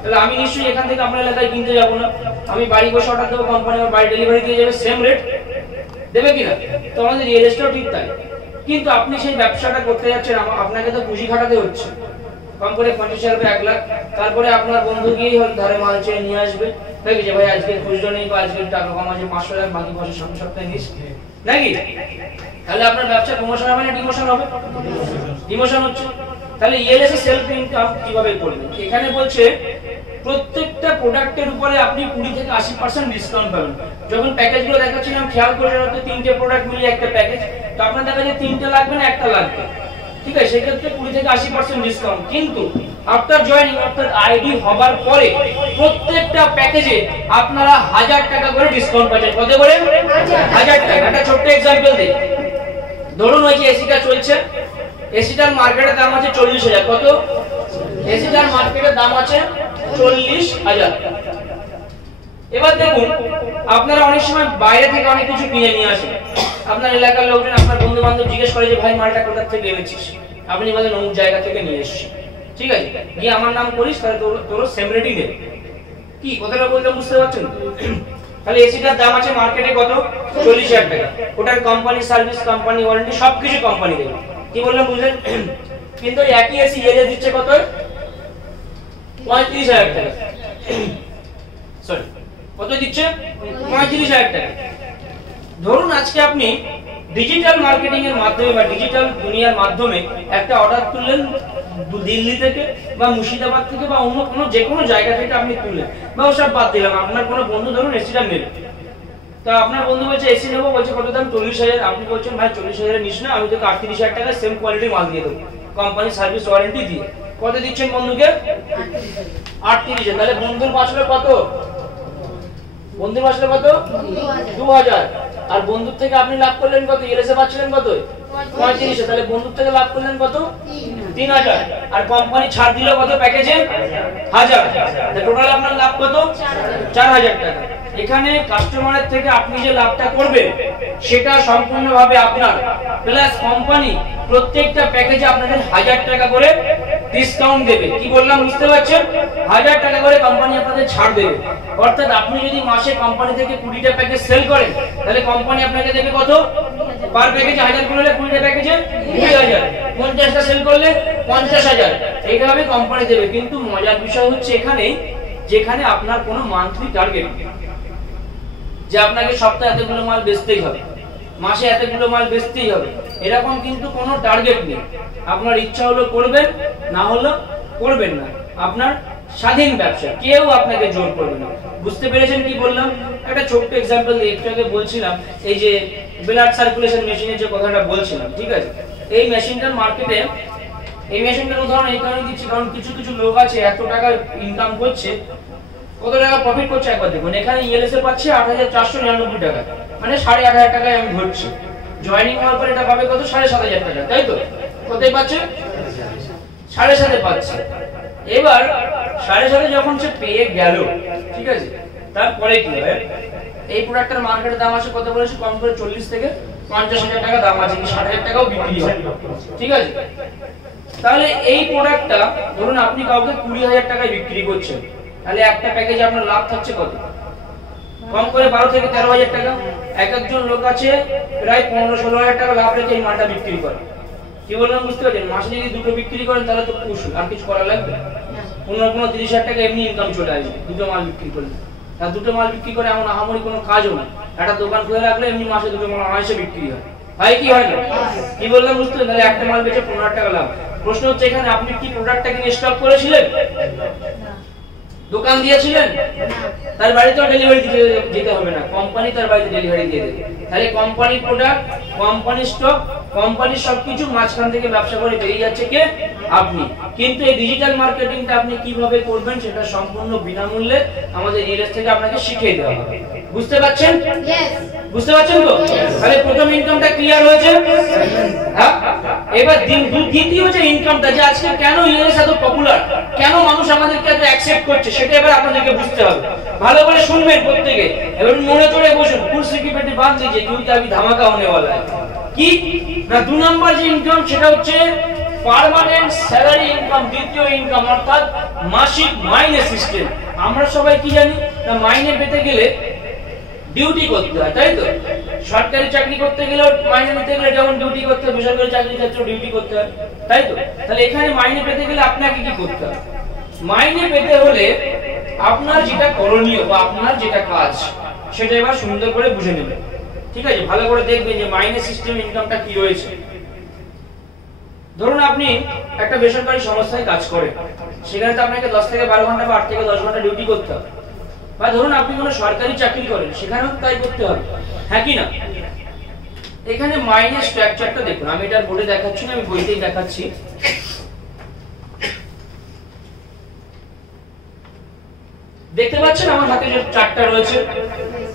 তাহলে আমি নিশ্চয়ই এখান থেকে আপনার এলাকায় কিনতে যাব না, আমি বাড়ি বসে অর্ডার দেবো, কোম্পানি আমার বাড়ি ডেলিভারি দিয়ে যাবে, সেম রেট দেবে কিনা? তো আমাদের রিয়েল এস্টেটও ঠিক তাই। কিন্তু আপনি সেই ব্যবসাটা করতে যাচ্ছেন, আপনাকে তো পুঁজি খাটাতে হচ্ছে, কম করে 50,000 1 লাখ। তারপরে আপনার বন্ধু গিয়ে ধারে মাল চেয়ে নিয়ে আসবে, নাকি যে ভাই আজকে খুচরো নেই বা আজকে টাকা কম আছে, 500 লাখ, বাকি পয়সা সামনের সপ্তাহে নিস, নাকি? তাহলে আপনার ব্যবসা প্রমোশন হবে না ডিমোশন হবে? ডিমোশন হচ্ছে। তাহলে ইএলএস এর সেলফ ইনকাম কিভাবে করবেন? এখানে বলছে প্রত্যেকটা প্রোডাক্টের উপরে আপনি 20 থেকে 80% ডিসকাউন্ট পাবেন। যখন প্যাকেজগুলো দেখাচ্ছিলাম খেয়াল করে রাখতে, 3টে প্রোডাক্ট মিলিয়ে একটা প্যাকেজ, তো আপনার দেখা যায় 3টে লাগবে না, একটা লাগবে, ঠিক আছে? সেক্ষেত্রে 20 থেকে 80% ডিসকাউন্ট। কিন্তু আফটার জয়েনিং, অর্থাৎ আইডি হবার পরে প্রত্যেকটা প্যাকেজে আপনারা 1000 টাকা করে ডিসকাউন্ট পাচ্ছেন। কত করে? 1000 টাকা। একটা ছোট্ট এক্সাম্পল দিই। ধরুন ওই যে এসিটা চলছে, এসিটার মার্কেটের দাম আছে 40,000। কত? এসিটার মার্কেটের দাম আছে 40,000। এবার দেখুন আপনারা অনেক সময় বাইরে থেকে অনেক কিছু কিনে নিয়ে আসেন। আপনার এলাকার লোকজন, আপনার বন্ধু বান্ধব জিজ্ঞেস করে যে ভাই মালটা কোথা থেকে এনেছিস? আপনি বলেন অমুক জায়গা থেকে নিয়ে এসেছি, ঠিক আছে, গিয়ে আমার নাম করিস, তাহলে তোর সেম রেটই দেবে। কি কথাটা বলতে বুঝতে পারছেন? তাহলে এসিটার দাম আছে মার্কেটে কত? 40,000 টাকা। ওটার কোম্পানি সার্ভিস, কোম্পানি ওয়ারেন্টি সবকিছু কোম্পানি দেবে। কি বললাম বুঝলেন? কিন্তু একই এসি ইএলএস দিচ্ছে কত? 35,000 টাকা। সরি, কত দিচ্ছে? 35,000 টাকা। ধরুন আজকে আপনি ডিজিটাল মার্কেটিং এর মাধ্যমে বা ডিজিটাল দুনিয়ার মাধ্যমে একটা অর্ডার তুললেন দিল্লি থেকে বা মুর্শিদাবাদ থেকে বা অন্য কোনো যে কোনো জায়গা থেকে আপনি তুললেন, বা ওসব বাদ দিলাম, আপনার কোনো বন্ধু ধরুন এসিটা নেবে। তা আপনার বন্ধু বলছে এসি নেবো, বলছে কত দাম? 40,000। আপনি বলছেন ভাই 40,000 নিস না, আমি তোকে 38,000 টাকা সেম কোয়ালিটির মাল দিয়ে দেবো, কোম্পানি সার্ভিস ওয়ারেন্টি দিয়ে। কত দিচ্ছেন বন্ধুকে? 38,000। তাহলে বন্ধুর বাঁচলো কত? বন্ধুর বাঁচলো কত? 2,000। আর বন্ধুর থেকে আপনি লাভ করলেন কত? ইএলএসে পাচ্ছিলেন কত? 35,000। তাহলে বন্ধুর থেকে লাভ করলেন কত? 3,000। আর কোম্পানি ছাড় দিল কত প্যাকেজে? 1000। টোটাল আপনার লাভ কত? 4,000 টাকা। এখানে কাস্টমারের থেকে আপনি যে লাভটা করবেন সেটা সম্পূর্ণভাবে আপনার, প্লাস কোম্পানি প্রত্যেকটা প্যাকেজে আপনাদের 1000 টাকা করে ডিসকাউন্ট দেবে। কি বললাম বুঝতে পারছেন? 1000 টাকা করে কোম্পানি আপনাদের ছাড় দেবে। অর্থাৎ আপনি যদি মাসে কোম্পানি থেকে 20টা প্যাকেজ সেল করেন, তাহলে কোম্পানি আপনাকে দেবে কত? পার প্যাকেজে 1000 করলে 20টা প্যাকেজে 20,000, 50টা সেল করলে 50,000। এইভাবে কোম্পানি দেবে। কিন্তু মজার বিষয় হচ্ছে এখানে, যেখানে আপনার কোনো মান্থলি টার্গেট নেই যে আপনাকে সপ্তাহে এতগুলো মাল বেচতেই হবে, মাসে এতগুলো মাল বেচতেই হবে, এরকম কিন্তু কোনো টার্গেট নেই। আপনার ইচ্ছা হলো করবেন, না হলো করবেন না। আপনার স্বাধীন ব্যবসা, কেউ আপনাকে জোর করবে না। বুঝতে পেরেছেন কি বললাম? একটা ছোট্ট এক্সাম্পল দিয়ে একটু আগে বলছিলাম, এই যে ব্লাড সার্কুলেশন মেশিনের যে কথাটা বলছিলাম, ঠিক আছে, এই মেশিনটার মার্কেটে এই মেশিনটার উদাহরণ এই কারণে দিচ্ছি কারণ কিছু কিছু লোক আছে এত টাকা ইনকাম করছে, কত টাকা প্রফিট করছে একবার দেখুন। এখানে ইএলএস এ পাচ্ছে ৮৪৯৯ টাকা, মানে ৮৫০০ টাকায় আমি ধরছি। জয়েনিং হওয়ার পর এটা পাবে কত? ৭৫০০ টাকা, তাই তো? কোথায় পাচ্ছে? ৭৫০০ পাচ্ছে। এবার ৭৫০০ যখন সে পেয়ে গেল, ঠিক আছে, তারপরে কি হয়? এই প্রোডাক্টের মার্কেটের দাম আছে কত বলেছি? কম করে ৪০ থেকে ৫০,০০০ টাকা দাম আছে, কি ৬০,০০০ টাকাও বিক্রি হয়, ঠিক আছে? তাহলে এই প্রোডাক্টটা ধরুন আপনি কাউকে ২০,০০০ টাকায় বিক্রি করছেন, তাহলে একটা প্যাকেজে আপনার লাভ থাকছে কত? কম করে ১২ থেকে ১৩,০০০ টাকা। এক একজন লোক আছে প্রায় ১৫-১৬,০০০ টাকা লাভ রেখে এই মালটা বিক্রি করে। কি বললাম বুঝতে পারছেন? মাসে যদি দুটো বিক্রি করেন তাহলে তো কুশল, আর কিছু করা লাগবে? ১৫-৩০,০০০ টাকা এমনি ইনকাম চলে আসবে দুটো মাল বিক্রি করলে। আর দুটো মাল বিক্রি করে এমন আহামরি কোনো কাজও না। একটা দোকান খুলে রাখলে এমনি মাসে দুটো মাল অনায়াসে বিক্রি হয়, হয় কি হয় না? কি বললাম বুঝতে পারছেন? তাহলে একটা মাল বেচে ১৫,০০০ টাকা লাভ। প্রশ্ন হচ্ছে এখানে আপনি কি প্রোডাক্টটা কিনে স্টক করেছিলেন? দোকান দিয়েছিলেন? তার বাড়িতে ডেলিভারি দিতে যেতে হবে না, কোম্পানি তার বাড়িতে ডেলিভারি দিয়ে দেবে। তাহলে কোম্পানির প্রোডাক্ট, কোম্পানির স্টক, কোম্পানির সবকিছু, মাঝখান থেকে ব্যবসা করে বেরিয়ে যাচ্ছে কে? আপনি। কিন্তু এই ডিজিটাল মার্কেটিংটা আপনি কিভাবে করবেন সেটা সম্পূর্ণ বিনামূল্যে আমাদের ইএলএস থেকে আপনাকে শিখিয়ে দেওয়া হবে। বুঝতে পারছেন? বুঝতে পারছেন তো? তাহলে প্রথম ইনকামটা ক্লিয়ার হয়েছে। হ্যাঁ, এবার দ্বিতীয় যে ইনকামটা, যে আজকে কেন ইএলএস এত পপুলার, কেন মানুষ আমাদেরকে এত অ্যাকসেপ্ট করছে, সেটা এবার আপনাদেরকে বুঝতে হবে। ভালো করে শুনবেন প্রত্যেকে, এবার মনে করে বসুন, কুরসি কি পেটে বাঁধ लीजिए क्योंकि अभी धमाका होने वाला है। কি না, ২ নম্বর যে ইনকাম সেটা হচ্ছে পার্মানেন্ট স্যালারি ইনকাম, দ্বিতীয় ইনকাম, অর্থাৎ মাসিক মাইনে সিস্টেম। আমরা সবাই কি জানি না, মাইনে পেতে গেলে ডিউটি করতে হয়, তাই তো? সরকারি চাকরি করতে গেলে মাইনে নিতে গেলে যেমন ডিউটি করতে হয়, বেসরকারি চাকরির ক্ষেত্রে ডিউটি করতে হয়, তাই তো? তাহলে এখানে মাইনে পেতে গেলে আপনাকে কি করতে হবে? মাইনে পেতে হলে আপনার যেটা করণীয় বা আপনার যেটা কাজ সেটা এবার সুন্দর করে বুঝে নেবেন, ঠিক আছে? ভালো করে দেখবেন যে মাইনে সিস্টেম ইনকামটা কি রয়েছে। ধরুন আপনি একটা বেসরকারি সংস্থায় কাজ করেন, সেখানে তো আপনাকে ১০ থেকে ১২ ঘন্টা বা ৮ থেকে ১০ ঘন্টা ডিউটি করতে হবে। বা ধরুন আপনি কোনো সরকারি চাকরি করেন, সেখানেও তাই করতে হবে, হ্যাঁ কি না? এখানে মাইনে স্ট্রাকচারটা দেখুন, আমি এটা বোর্ডে দেখাচ্ছি না, আমি বইতেই দেখাচ্ছি। দেখতে পাচ্ছেন আমার হাতে যে চার্টটা রয়েছে,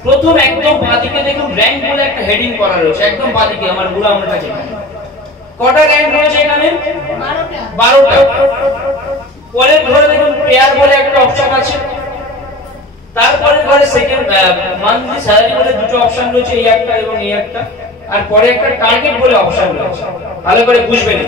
প্রথম একদম বাঁদিকে দেখুন র‍্যাঙ্ক বলে একটা হেডিং করা রয়েছে, একদম বাঁদিকে আমার বুড়া আঙুলটা যেখানে। কটা র‍্যাঙ্ক রয়েছে এখানে? 12টা। পরের ঘরে দেখুন পেয়ার বলে একটা অপশন আছে, তারপরে ঘরে সেকেন্ড মান্থলি স্যালারি বলে দুটো অপশন রয়েছে, এই একটা এবং এই একটা, আর পরে একটা টার্গেট বলে অপশন রয়েছে। ভালো করে বুঝবেন।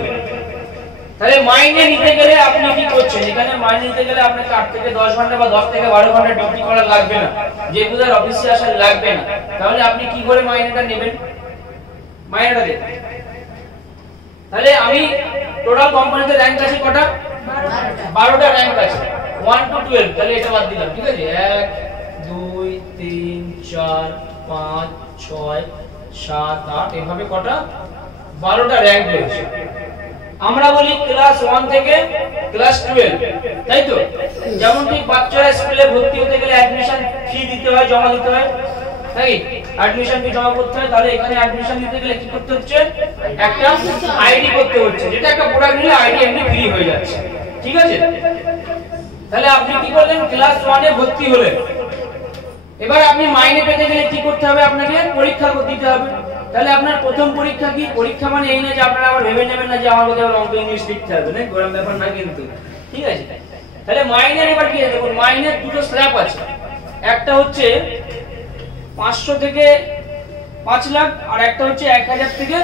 তাহলে মাইনে নিতে গেলে আপনি কি করছেন? এখানে মাইনে নিতে গেলে আপনাকে 8 থেকে 10 ঘন্টা বা 10 থেকে 12 ঘন্টা ডিউটি করা লাগবে না, রেগুলার অফিসে আসা লাগবে না। তাহলে আপনি কি করে মাইনেটা নেবেন? মাইনেটা দেখুন। তাহলে আমি টোটাল কোম্পানিতে র‍্যাঙ্ক আছে কটা? 12টা র‍্যাঙ্ক আছে, 1 to 12। তাহলে এটা বাদ দিলাম, ঠিক আছে? 1 2 3 4 5 6 7 8, এভাবে কটা? 12টা র‍্যাঙ্ক রয়েছে। আমরা বলি ক্লাস 1 থেকে ক্লাস 12, তাই তো? যেমন ঠিক বাচ্চারা স্কুলে ভর্তি হতে গেলে অ্যাডমিশন ফি দিতে হয়, জমা দিতে হয়, তাই অ্যাডমিশন ফি জমা করতে হয়। তাহলে এখানে অ্যাডমিশন দিতে গেলে কি করতে হচ্ছে? একটা আইডি করতে হচ্ছে, যেটা একটা প্রোডাক্ট নিলে আইডি এমনি ফ্রি হয়ে যাচ্ছে, ঠিক আছে? তাহলে আপনি কি করলেন? ক্লাস 1 এ ভর্তি হলেন। এবার আপনি মাইনে পেতে গেলে কি করতে হবে? আপনাকে পরীক্ষা দিতে হবে। তাহলে আপনার প্রথম পরীক্ষা কি? পরীক্ষা মানে এই না যে আপনারা আবার ভেবে নেবেন না যে আমার বোধহয় অঙ্ক ইংলিশ লিখতে হবে, না গরম ব্যাপার না কিন্তু, ঠিক আছে? তাহলে মাইনের এবার কি আছে দেখুন, মাইনের দুটো স্ল্যাব আছে, একটা হচ্ছে 500 থেকে 5 লাখ আর একটা হচ্ছে 1000 থেকে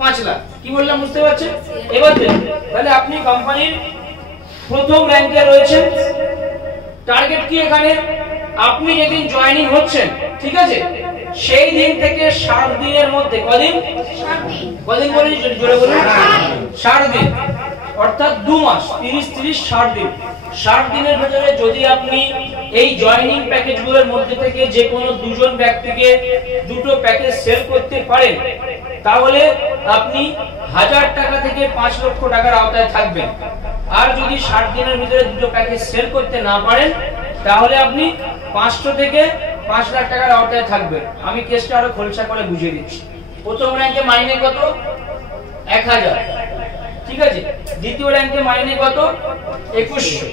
5 লাখ। কি বললাম বুঝতে পারছেন? এবার দেখুন, তাহলে আপনি কোম্পানির প্রথম র‍্যাঙ্কে রয়েছেন। টার্গেট কি এখানে? আপনি যেদিন জয়েনিং হচ্ছেন, ঠিক আছে, সেই দিন থেকে 60 দিনের মধ্যে, কদিন? 60 দিন। কদিন বলে জোরে বলুন? 60 দিন, অর্থাৎ 2 মাস, 30 30 60 দিন। 60 দিনের ভিতরে যদি আপনি এই জয়েনিং প্যাকেজগুলোর মধ্যে থেকে যে কোনো দুজন ব্যক্তিকে দুটো প্যাকেজ সেল করতে পারেন, তাহলে আপনি 1000 টাকা থেকে 5 লক্ষ টাকার আওতায় থাকবেন। আর যদি 60 দিনের ভিতরে দুটো প্যাকেজ সেল করতে না পারেন, তাহলে আপনি 500 থেকে 5 লাখ টাকার আওতায় থাকবেন। আমি কেসটা আরো খোলসা করে বুঝিয়ে দিচ্ছি। প্রথম র‍্যাঙ্কে মাইনে কত? 1000, ঠিক আছে। দ্বিতীয় র্যাঙ্কে মাইনে কত? 2100।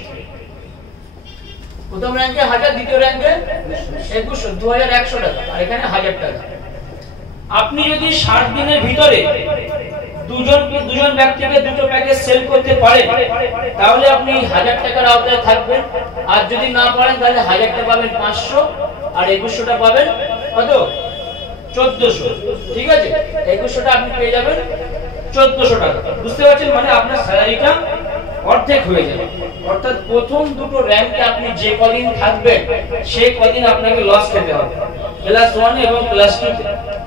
প্রথম র্যাঙ্কে 1000, দ্বিতীয় র্যাঙ্কে 2100, 2100 টাকা, আর এখানে 1000 টাকা। আপনি যদি 60 দিনের ভিতরে দুজন ব্যক্তিকে দুটো প্যাকেজ সেল করতে পারেন তাহলে আপনি 1000 টাকার আওতায় থাকবেন, আর যদি না পারেন তাহলে 1000 টাকা পাবেন 500, আর 2100 টাকা পাবেন কত? 1400। ঠিক আছে, 2100 টাকা আপনি পেয়ে যাবেন 1400 টাকা। বুঝতে পারছেন? মানে আপনার স্যালারিটা অর্ধেক হয়ে যাবে। অর্থাৎ প্রথম দুটো র্যাঙ্কে আপনি যে কদিন থাকবেন সেই কদিন আপনাকে লস খেতে হবে, ক্লাস 1 এবং ক্লাস 2 তে।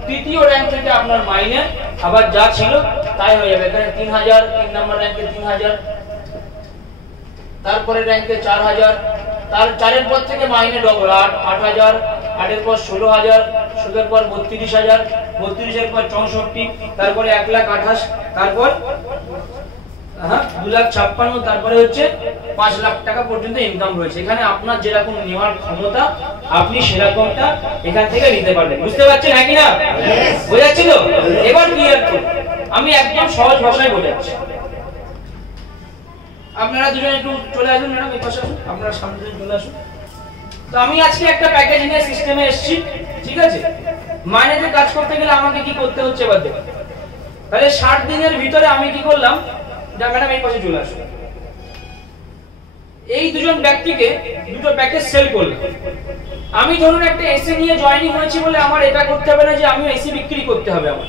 তৃতীয় র্যাঙ্ক থেকে আপনার মাইনে আবার যা ছিল তাই হয়ে যাবে। এখানে 3000, 3 নম্বর র্যাঙ্কে 3000, তারপরে র্যাঙ্কে 4000, তার 4 পর থেকে মাইনে ডবল 8000, 8 এর পর 16000, 16 এর পর 32000, 32 এর পর 64, তারপরে 1,28,000, তারপর 2,56,000, তারপরে হচ্ছে 5 লাখ টাকা পর্যন্ত ইনকাম রয়েছে। এখানে আপনার যেরকম নেওয়ার ক্ষমতা আপনি সেরকমটা এখান থেকে নিতে পারবেন। বুঝতে পারছেন নাকি না? বোঝাচ্ছি তো? এবার ক্লিয়ার করুন, আমি একদম সহজ ভাষায় বোঝাচ্ছি। আপনারা দুজন একটু চলে আসুন, ম্যাডাম এই পাশে আসুন, আপনারা সামনে চলে আসুন। তো আমি আজকে একটা প্যাকেজ নিয়ে সিস্টেমে এসেছি, ঠিক আছে। মাইনেতে কাজ করতে গেলে আমাকে কি করতে হচ্ছে এবার দেখুন। তাহলে 60 দিনের ভিতরে আমি কি করলাম, ম্যাডাম এই পাশে চলে আসুন। এই দুজন ব্যক্তিকে দুটো প্যাকেজ সেল করলাম। আমি ধরুন একটা এসি নিয়ে জয়েনিং হয়েছি বলে আমার এটা করতে হবে না যে আমি এসি বিক্রি করতে হবে। আমার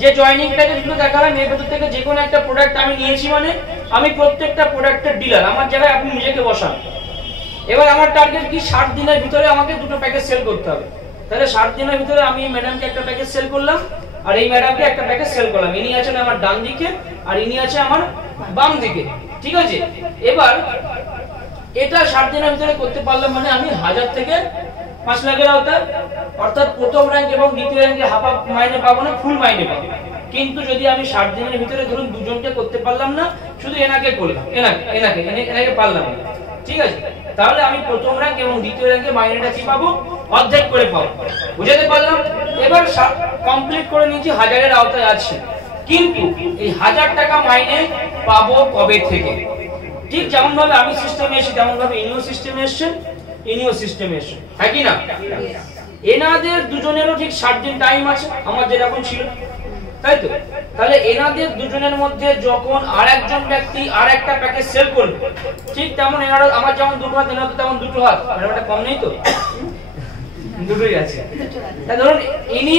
যে জয়েনিং প্যাকেজগুলো দেখালাম এর ভেতর থেকে যে কোনো একটা প্রোডাক্ট আমি নিয়েছি, মানে আমি প্রত্যেকটা প্রোডাক্টের ডিলার। আমার জায়গায় আপনি নিজেকে বসান। এবার আমার টার্গেট কি, 60 দিনের ভিতরে আমাকে দুটো প্যাকেজ সেল করতে হবে। তাহলে 60 দিনের ভিতরে আমি ম্যাডামকে একটা প্যাকেজ সেল করলাম, আর এই ম্যাডামকে একটা প্যাকেজ সেল করলাম। ইনি আছেন আমার ডান দিকে আর ইনি আছে আমার বাম দিকে, ঠিক আছে। এবার এটা 60 দিনের ভিতরে করতে পারলাম, মানে আমি 1000 থেকে 5 লাখের আওতায়। অর্থাৎ প্রথম র্যাঙ্ক এবং দ্বিতীয় র্যাঙ্কে হাফ হাফ মাইনে পাবো না, ফুল মাইনে পাবো। কিন্তু যদি আমি 60 দিনের ভিতরে ধরুন দুজনকে করতে পারলাম না, শুধু এনাকে করলাম, এনাকে পারলাম, ঠিক আছে, তাহলে আমি প্রথম র্যাঙ্ক এবং দ্বিতীয় র্যাঙ্কে মাইনেটা কি পাবো? অর্ধেক করে পাবো। বুঝাতে পারলাম? এবার কমপ্লিট করে নিয়েছি, 1000-এর আওতায় আছে। কিন্তু এই 1000 টাকা মাইনে পাবো কবে থেকে? ঠিক যেমন ভাবে আমি সিস্টেমে এসেছি তেমন ভাবে ইনিও সিস্টেমে এসেছেন, ইনিও সিস্টেমে এসেছেন, হ্যাঁ কি না? এনাদের দুজনেরও ঠিক 60 দিন টাইম আছে, আমার যেরকম ছিল, তাই তো? তাহলে এনাদের দুজনের মধ্যে যখন আরেকজন ব্যক্তি আর একটা প্যাকেজ সেল করবে, ঠিক তেমন এনারা, আমার যেমন দুটো হাত এনাদের তেমন দুটো হাত, এটা কম নেই তো? দুটোই আছে। তাই ধরুন ইনি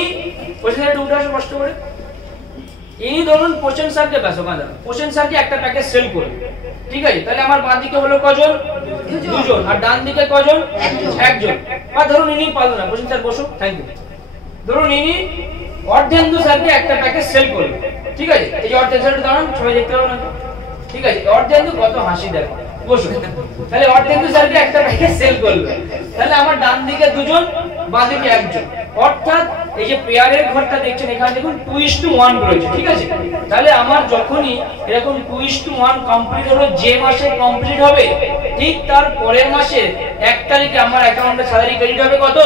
কোশ্চেনটা উঠে আসে কষ্ট করে, ইনি ধরুন পোষণ স্যারকে পোষণ স্যারকে একটা প্যাকেজ সেল করবে, ঠিক আছে। তাহলে আমার বাঁ দিকে হলো কজন? দুজন। আর ডান দিকে কজন? একজন। আর ধরুন ইনি পারলো না, পোষণ স্যার বসো, থ্যাংক ইউ। ধরুন ইনি অর্ধেন্দু স্যারকে একটা প্যাকেজ সেল করবে, ঠিক আছে। এই যে অর্ধেন্দু স্যার দাঁড়ান, সবাই দেখতে পাবো না, ঠিক আছে। অর্ধেন্দু কত হাসি দেয়, বসো। তাহলে অর্ধেন্দু স্যারকে একটা প্যাকেজ সেল করবে, তাহলে আমার ডান দিকে দুজন, বাঁ দিকে একজন। অর্থাৎ এই যে পেয়ারের ঘরটা দেখছেন এখানে দেখুন 2:1 রয়েছে, ঠিক আছে। তাহলে আমার যখনই এরকম 2:1 কমপ্লিট হলো, যে মাসে কমপ্লিট হবে ঠিক তার পরের মাসে 1 তারিখে আমার অ্যাকাউন্টে স্যালারি ক্রেডিট হবে কত?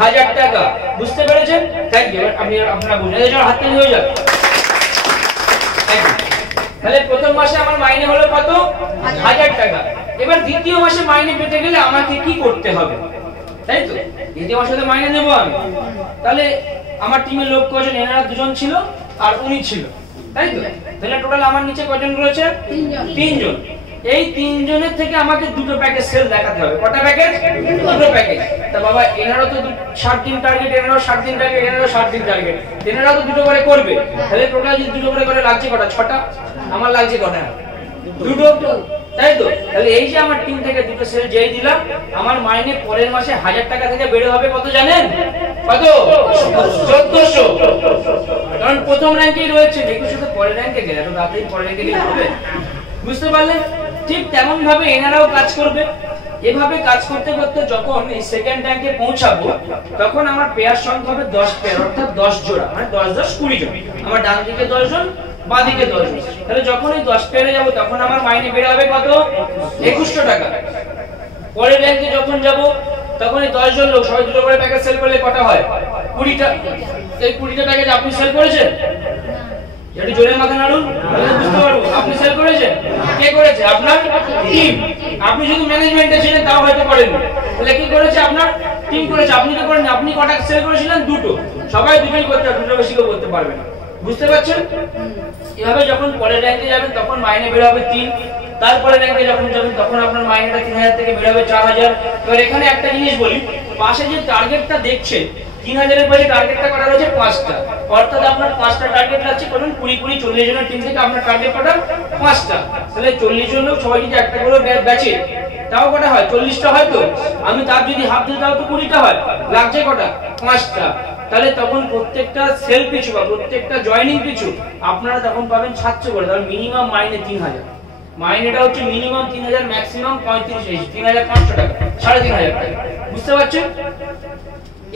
1000 টাকা। বুঝতে পেরেছেন? Thank you. আপনারা বুঝলেন, এই জন্য হাত তালি হয়ে যাবে। তাহলে প্রথম মাসে আমার মাইনে হলো কত? 1000 টাকা। এবার দ্বিতীয় মাসে মাইনে পেতে গেলে আমাকে কি করতে হবে, তাই তো? দ্বিতীয় মাসে তো মাইনে দেবো আমি। তাহলে আমার টিমের লোক কজন? এনারা দুজন ছিল আর উনি ছিল, তাই তো? তাহলে টোটাল আমার নিচে কজন রয়েছে? 3 জন। এই 3 জনের থেকে আমাকে দুটো প্যাকেজ সেল দেখাতে হবে। কটা প্যাকেজ? দুটো প্যাকেজ। তা বাবা এনারও তো 60 দিন টার্গেট, এনারও 60 দিন টার্গেট, এনারও 60 দিন টার্গেট, এনারাও তো দুটো করে করবে। তাহলে টোটাল যদি দুটো করে লাগছে কটা? 6টা। আমার লাগছে কটা? দুটো, তাই তো? তাহলে এই যে আমার টিম থেকে দুটো সেল যেই দিলাম, আমার মাইনে পরের মাসে 1000 টাকা থেকে বেড়ে হবে কত জানেন? কত? 1400। কারণ প্রথম র্যাঙ্কেই রয়েছে, দেখুন শুধু পরের র্যাঙ্কে গেলে এত তাড়াতাড়ি পরের র্যাঙ্কে গেলে হবে? বুঝতে পারলেন? ঠিক তেমন ভাবে এনারাও কাজ করবে। এভাবে কাজ করতে করতে যখন এই সেকেন্ড র্যাঙ্কে পৌঁছাবো তখন আমার পেয়ার সংখ্যা হবে 10 পেয়ার, অর্থাৎ 10 জোড়া, মানে 10 10 20 জন। আমার ডান দিকে 10 জন, বাঁ দিকে 10 জন। তাহলে যখন এই 10 পেয়ারে যাব তখন আমার মাইনে বেড়ে হবে কত? 2100 টাকা। পরের র্যাঙ্কে যখন যাব তখন এই 10 জন লোক সবাই দুটো করে প্যাকেজ সেল করলে কটা হয়? 20টা। এই 20টা প্যাকেজ আপনি সেল করেছেন? একটু জোরে মাথা নাড়ুন, বুঝতে পারবো আপনি সেল করেছেন। কে করেছে? আপনার টিম। আপনি শুধু ম্যানেজমেন্টে ছিলেন তাও হয়তো করেননি, তাহলে কি করেছে? আপনার টিম করেছে। আপনি তো করেন, আপনি কটা সেল করেছিলেন? দুটো। সবাই দুটোই করতে পারবে, দুটো বেশি কেউ করতে পারবে না। বুঝতে পারছেন? এভাবে যখন পরের র্যাঙ্কে যাবেন তখন মাইনে বের হবে 3, তারপরে র্যাঙ্কে যখন যাবেন তখন আপনার মাইনেটা 3000 থেকে বের হবে 4000। এবার এখানে একটা জিনিস বলি, পাশে যে টার্গেটটা দেখছেন 3000 এর পাশে টার্গেটটা করা রয়েছে 5টা, অর্থাৎ আপনার 5টা টার্গেট লাগছে। বলুন 20 40 জনের টিম থেকে আপনার টার্গেট কটা? 5টা। তাহলে 40 জন লোক সবাই যদি একটা করে ব্যাচে, তাও কটা হয়? 40টা হয়। তো আমি তার যদি হাফ দিই তাও তো 20টা হয়, লাগছে কটা? 5টা। তাহলে তখন প্রত্যেকটা সেল পিছু বা প্রত্যেকটা জয়েনিং পিছু আপনারা তখন পাবেন 700 করে। তাহলে মিনিমাম মাইনে 3000। মাইনেটা হচ্ছে মিনিমাম 3000, ম্যাক্সিমাম 35,500 টাকা, 3500 টাকা। বুঝতে পারছেন?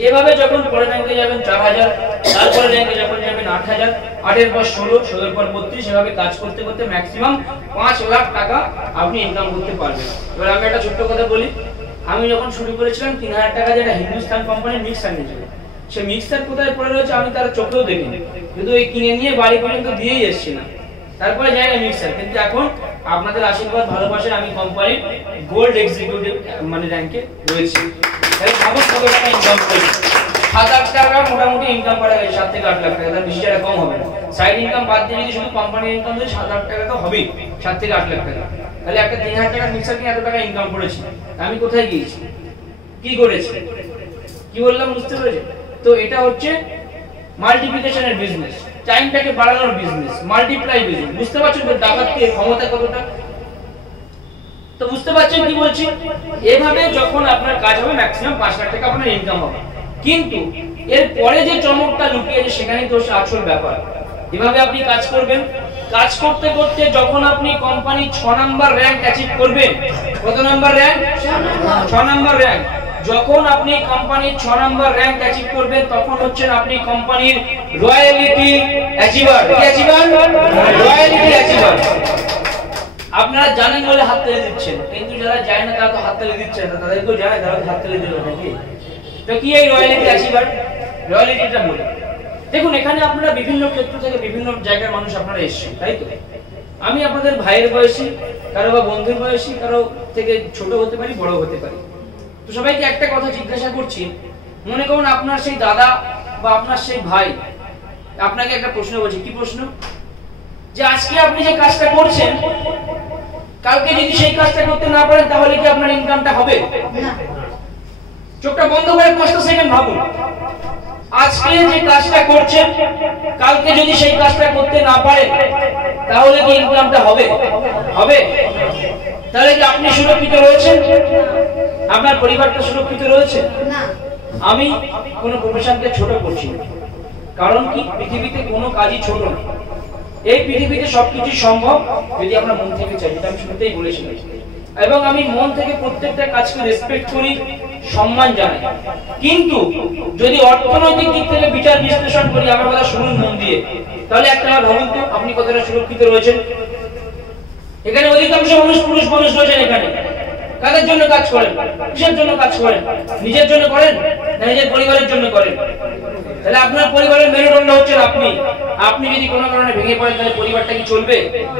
এভাবে যখন পরের র্যাঙ্কে যাবেন 4000, তারপরে র্যাঙ্কে যখন যাবেন 8000, 8 এর পর 16, 16 এর পর 32, এভাবে কাজ করতে করতে ম্যাক্সিমাম 5 লাখ টাকা আপনি ইনকাম করতে পারবেন। এবার আমি একটা ছোট্ট কথা বলি, আমি যখন শুরু করেছিলাম 3000 টাকা যেটা হিন্দুস্তান কোম্পানির মিক্সার নিয়েছিল, সে মিক্সার কোথায় পড়ে রয়েছে আমি তার চোখেও দেখিনি, কিন্তু এই কিনে নিয়ে বাড়ি পর্যন্ত দিয়েই এসেছি না, তারপরে যাই না মিক্সার। কিন্তু এখন আপনাদের আশীর্বাদ ভালোবাসায় আমি কোম্পানির গোল্ড এক্সিকিউটিভ মানে র্যাঙ্কে রয়েছি। তাহলে ভাবুন কত টাকা ইনকাম করি। 7-8 টাকা মোটামুটি ইনকাম করা যায়, 7 থেকে 8 লাখ টাকা, তার বেশি টাকা কম হবে না। সাইড ইনকাম বাদ দিয়ে যদি শুধু কোম্পানির ইনকাম দিয়ে 7-8 টাকা তো হবেই, 7 থেকে 8 লাখ টাকা। তাহলে একটা 3000 টাকার মিক্সার কিনে এত টাকা ইনকাম করেছি, আমি কোথায় গিয়েছি, কি করেছি, কি বললাম? বুঝতে পেরেছেন? তো এটা হচ্ছে মাল্টিপ্লিকেশনের বিজনেস, টাইমটাকে বাড়ানোর বিজনেস, মাল্টিপ্লাই বিজনেস। বুঝতে পারছেন তো ডাকাতের ক্ষমতা কতটা? তো বুঝতে পারছেন কি বলছি? এভাবে যখন আপনার কাজ হবে ম্যাক্সিমাম 5 লাখ টাকা আপনার ইনকাম হবে। কিন্তু এর পরে যে চমকটা লুকিয়ে আছে সেখানেই তো আসল ব্যাপার। এভাবে আপনি কাজ করবেন, কাজ করতে করতে যখন আপনি কোম্পানি 6 নাম্বার র‍্যাঙ্ক অ্যাচিভ করবেন, কত নাম্বার র‍্যাঙ্ক? 6 number rank. যখন আপনি কোম্পানির 6 নাম্বার র‍্যাঙ্ক অ্যাচিভ করবেন তখন হচ্ছেন আপনি কোম্পানির রয়্যালিটি অ্যাচিভার। কি অ্যাচিভার? Royalty achiever. আপনারা জানেন বলে হাততালি দিচ্ছেন, কিন্তু যারা জানে না তারা তো হাততালি দিচ্ছে না, তাদেরকেও জানে তারা হাততালি দেবে নাকি? তো কি এই রয়্যালিটি অ্যাচিভার? রয়্যালিটিটা বলে দেখুন, এখানে আপনারা বিভিন্ন ক্ষেত্র থেকে বিভিন্ন জায়গার মানুষ আপনারা এসেছেন, তাই তো? আমি আপনাদের ভাইয়ের বয়সী, কারো বা বন্ধুর বয়সী, কারো থেকে ছোট হতে পারি, বড় হতে পারি। তো সবাইকে একটা কথা জিজ্ঞাসা করছি, মনে করুন আপনার সেই দাদা বা আপনার সেই ভাই আপনাকে একটা প্রশ্ন বলছে। কি প্রশ্ন? যে আজকে আপনি যে কাজটা করছেন, কালকে যদি সেই কাজটা করতে না পারেন তাহলে কি আপনার ইনকামটা হবে? না। চোখটা বন্ধ করে 5 সেকেন্ড ভাবুন, আজকে যে কাজটা করছেন কালকে যদি সেই কাজটা করতে না পারেন তাহলে কি ইনকামটা হবে? হবে। তাহলে কি আপনি সুরক্ষিত রয়েছেন? আপনার পরিবারটা সুরক্ষিত রয়েছে? না। আমি কোন প্রফেশনকে ছোট করছি না, কারণ কি পৃথিবীতে কোনো কাজই ছোট না। এই পৃথিবীতে সবকিছু সম্ভব যদি আমরা মন থেকে চাই, যেটা আমি শুরুতেই বলেছিলাম। এবং আমি মন থেকে প্রত্যেকটা কাজকে রেসপেক্ট করি, সম্মান জানাই। কিন্তু যদি অর্থনৈতিক দিক থেকে বিচার বিশ্লেষণ করি, আমার কথা শুনুন মন দিয়ে, তাহলে একটা ভাবুন তো আপনি কতটা সুরক্ষিত রয়েছেন। এখানে অধিকাংশ মানুষ পুরুষ মানুষ রয়েছেন। এখানে কাদের জন্য কাজ করেন? কিসের জন্য কাজ করেন? নিজের জন্য করেন না নিজের পরিবারের জন্য করেন? তাহলে আপনার পরিবারের মেরুদণ্ড হচ্ছেন আপনি। আপনি যদি কোনো কারণে ভেঙে পড়েন তাহলে পরিবারটা কি চলবে?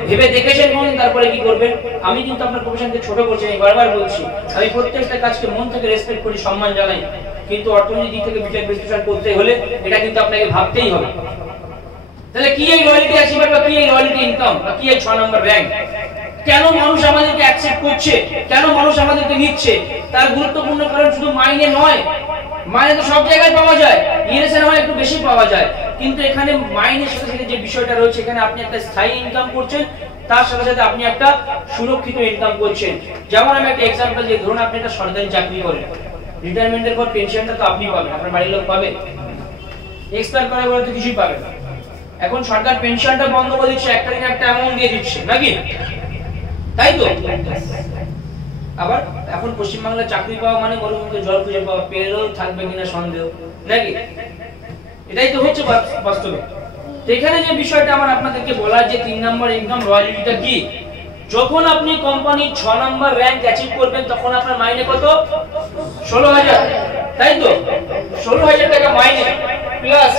ভেবে দেখেছেন কোন তারপরে কি করবেন? আমি কিন্তু আপনার প্রফেশনকে ছোট করছি, আমি বারবার বলছি, আমি প্রত্যেকটা কাজকে মন থেকে রেসপেক্ট করি, সম্মান জানাই। কিন্তু অর্থনৈতিক দিক থেকে বিচার বিশ্লেষণ করতে হলে এটা কিন্তু আপনাকে ভাবতেই হবে। তাহলে কি এই রয়্যালিটি অ্যাচিভার বা কি এই রয়্যালিটি ইনকাম বা কি এই 6 নাম্বার র‍্যাঙ্ক? কেন মানুষ আমাদেরকে অ্যাকসেপ্ট করছে, কেন মানুষ আমাদেরকে নিচ্ছে? তার গুরুত্বপূর্ণ কারণ শুধু মাইনে নয়। মাইনে তো সব জায়গায় পাওয়া যায়, ইএসএ নামে একটু বেশি পাওয়া যায়, কিন্তু এখানে মাইনের সাথে সাথে যে বিষয়টা রয়েছে, এখানে আপনি একটা স্থায়ী ইনকাম করছেন, তার সাথে সাথে আপনি একটা সুরক্ষিত ইনকাম করছেন। যেমন আমি একটা এক্সাম্পল দিই, ধরুন আপনি একটা সরকারি চাকরি করেন, রিটায়ারমেন্টের পর পেনশনটা তো আপনি পাবেন, আপনার বাড়ির লোক পাবে, এক্সপায়ার করার পরে তো কিছুই পাবেন না। এখন সরকার পেনশনটা বন্ধ করে দিচ্ছে, একটা দিন একটা অ্যামাউন্ট দিয়ে দিচ্ছে নাকি, তাই তো? আবার এখন পশ্চিমবাংলায় চাকরি পাওয়া মানে মরুভূমিতে জল খুঁজে পাওয়া, পেলেও থাকবে কিনা সন্দেহ নাকি, এটাই তো হচ্ছে বাস্তবে। তো এখানে যে বিষয়টা আমার আপনাদেরকে বলার, যে 3 নাম্বার ইনকাম রয়্যালিটিটা কি, যখন আপনি কোম্পানির 6 নাম্বার র‍্যাঙ্ক অ্যাচিভ করবেন তখন আপনার মাইনে কত? 16,000। তাই তো 16,000 টাকা মাইনে প্লাস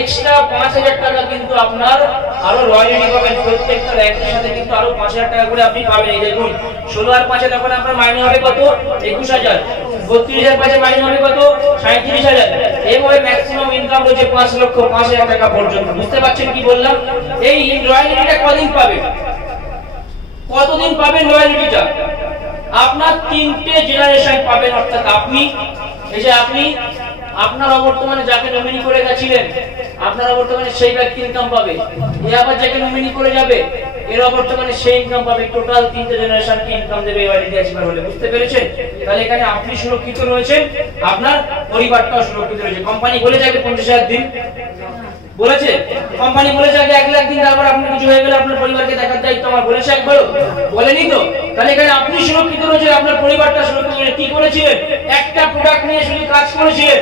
এক্সট্রা 5,000 টাকা কিন্তু আপনার আরো রয়্যালটি পাবেন। প্রত্যেকটা র্যাঙ্কের সাথে কিন্তু আরো 5,000 টাকা করে আপনি পাবেন। এই দেখুন 16 আর 5 তখন আপনার মাইনে হবে কত? 21,000। 32,000 পাশে মাইনে হবে কত? 37,000। এবারে ম্যাক্সিমাম ইনকাম হচ্ছে 5,05,000 টাকা পর্যন্ত। বুঝতে পারছেন কি বললাম? এই রয়্যালটিটা কদিন পাবেন? কতদিন পাবেন রয়্যালটিটা? আপনার 3টে জেনারেশন পাবেন। অর্থাৎ আপনি, এই যে আপনি, আপনারা বর্তমানে যাকে নমিনি করে গেছিলেন, আপনারা বর্তমানে সেই ব্যক্তি ইনকাম পাবে। এ আবার যাকে নমিনি করে যাবে, এরা বর্তমানে সেই ইনকাম পাবে। টোটাল 3টে জেনারেশন কি ইনকাম দেবে রয়্যালটি অ্যাচিভার হলে। বুঝতে পেরেছেন? তাহলে এখানে আপনি সুরক্ষিত রয়েছেন, আপনার পরিবারটাও সুরক্ষিত রয়েছে। কোম্পানি বলে যাবে 50,000 দিন, বলেছে কোম্পানি বলেছে আগে 1 লাখ দিন, তারপর আপনি কিছু হয়ে গেলে আপনার পরিবারকে দেখার দায়িত্ব আমার, বলেছে একবার? বলেনি তো? তাহলে এখানে আপনি সুরক্ষিত রয়েছে, আপনার পরিবারটা সুরক্ষিত রয়েছে। কি করেছিলেন? একটা প্রোডাক্ট নিয়ে শুধু কাজ করেছিলেন,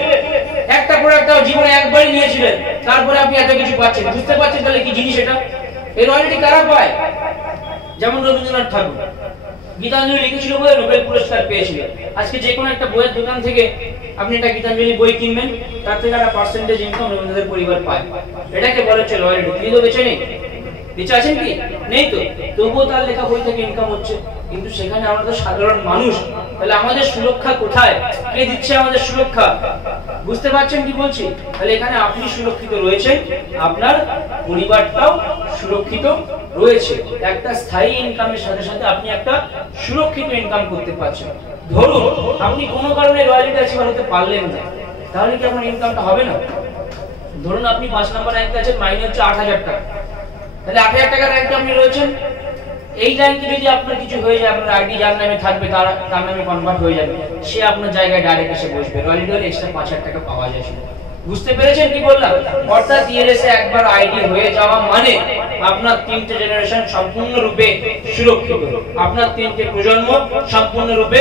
একটা প্রোডাক্টটাও জীবনে একবারই নিয়েছিলেন, তারপরে আপনি এত কিছু পাচ্ছেন। বুঝতে পারছেন তাহলে কি জিনিস এটা? এই রয়্যালটি কারা পায়? যেমন রবীন্দ্রনাথ ঠাকুর গীতাঞ্জলি লিখেছিল বলে নোবেল পুরস্কার পেয়েছিল। আজকে যে কোনো একটা বইয়ের দোকান থেকে আপনি একটা গীতাঞ্জলি বই কিনবেন, তার থেকে একটা পার্সেন্টেজ ইনকাম রবীন্দ্রনাথের পরিবার পায়। এটাকে বলা হচ্ছে রয়্যালটি। তিনি তো বেঁচে নেই, বেঁচে আছেন কি? নেই তো, তবুও তার লেখা বই থেকে ইনকাম হচ্ছে। কিন্তু সেখানে আমরা তো সাধারণ মানুষ, তাহলে আমাদের সুরক্ষা কোথায়? কে দিচ্ছে আমাদের সুরক্ষা? বুঝতে পারছেন কি বলছি? তাহলে এখানে আপনি সুরক্ষিত রয়েছেন, আপনার পরিবারটাও সুরক্ষিত রয়েছে। একটা স্থায়ী ইনকামের সাথে সাথে আপনি একটা সুরক্ষিত ইনকাম করতে পারছেন। ধরুন আপনি কোনো কারণে রয়্যালটি অ্যাচিভার হতে পারলেন না, তাহলে কি আপনার ইনকামটা হবে না? ধরুন আপনি 5 নম্বর র্যাঙ্কে আছেন, মাইনে হচ্ছে 8,000 টাকা, তাহলে 8,000 টাকার র্যাঙ্কে আপনি রয়েছেন। এই র্যাঙ্কে যদি আপনার কিছু হয়ে যায়, আপনার আইডি যার নামে থাকবে তার নামে কনভার্ট হয়ে যাবে, সে আপনার জায়গায় ডাইরেক্ট এসে বসবে। রয়্যালটি হলে এক্সট্রা 5,000 টাকা পাওয়া যায়। বুঝতে পেরেছেন কি বললাম? অর্থাৎ ইএলএস এ একবার আইডি হয়ে যাওয়া মানে আপনার 3টে জেনারেশন সম্পূর্ণরূপে সুরক্ষিত, আপনার 3টে প্রজন্ম সম্পূর্ণরূপে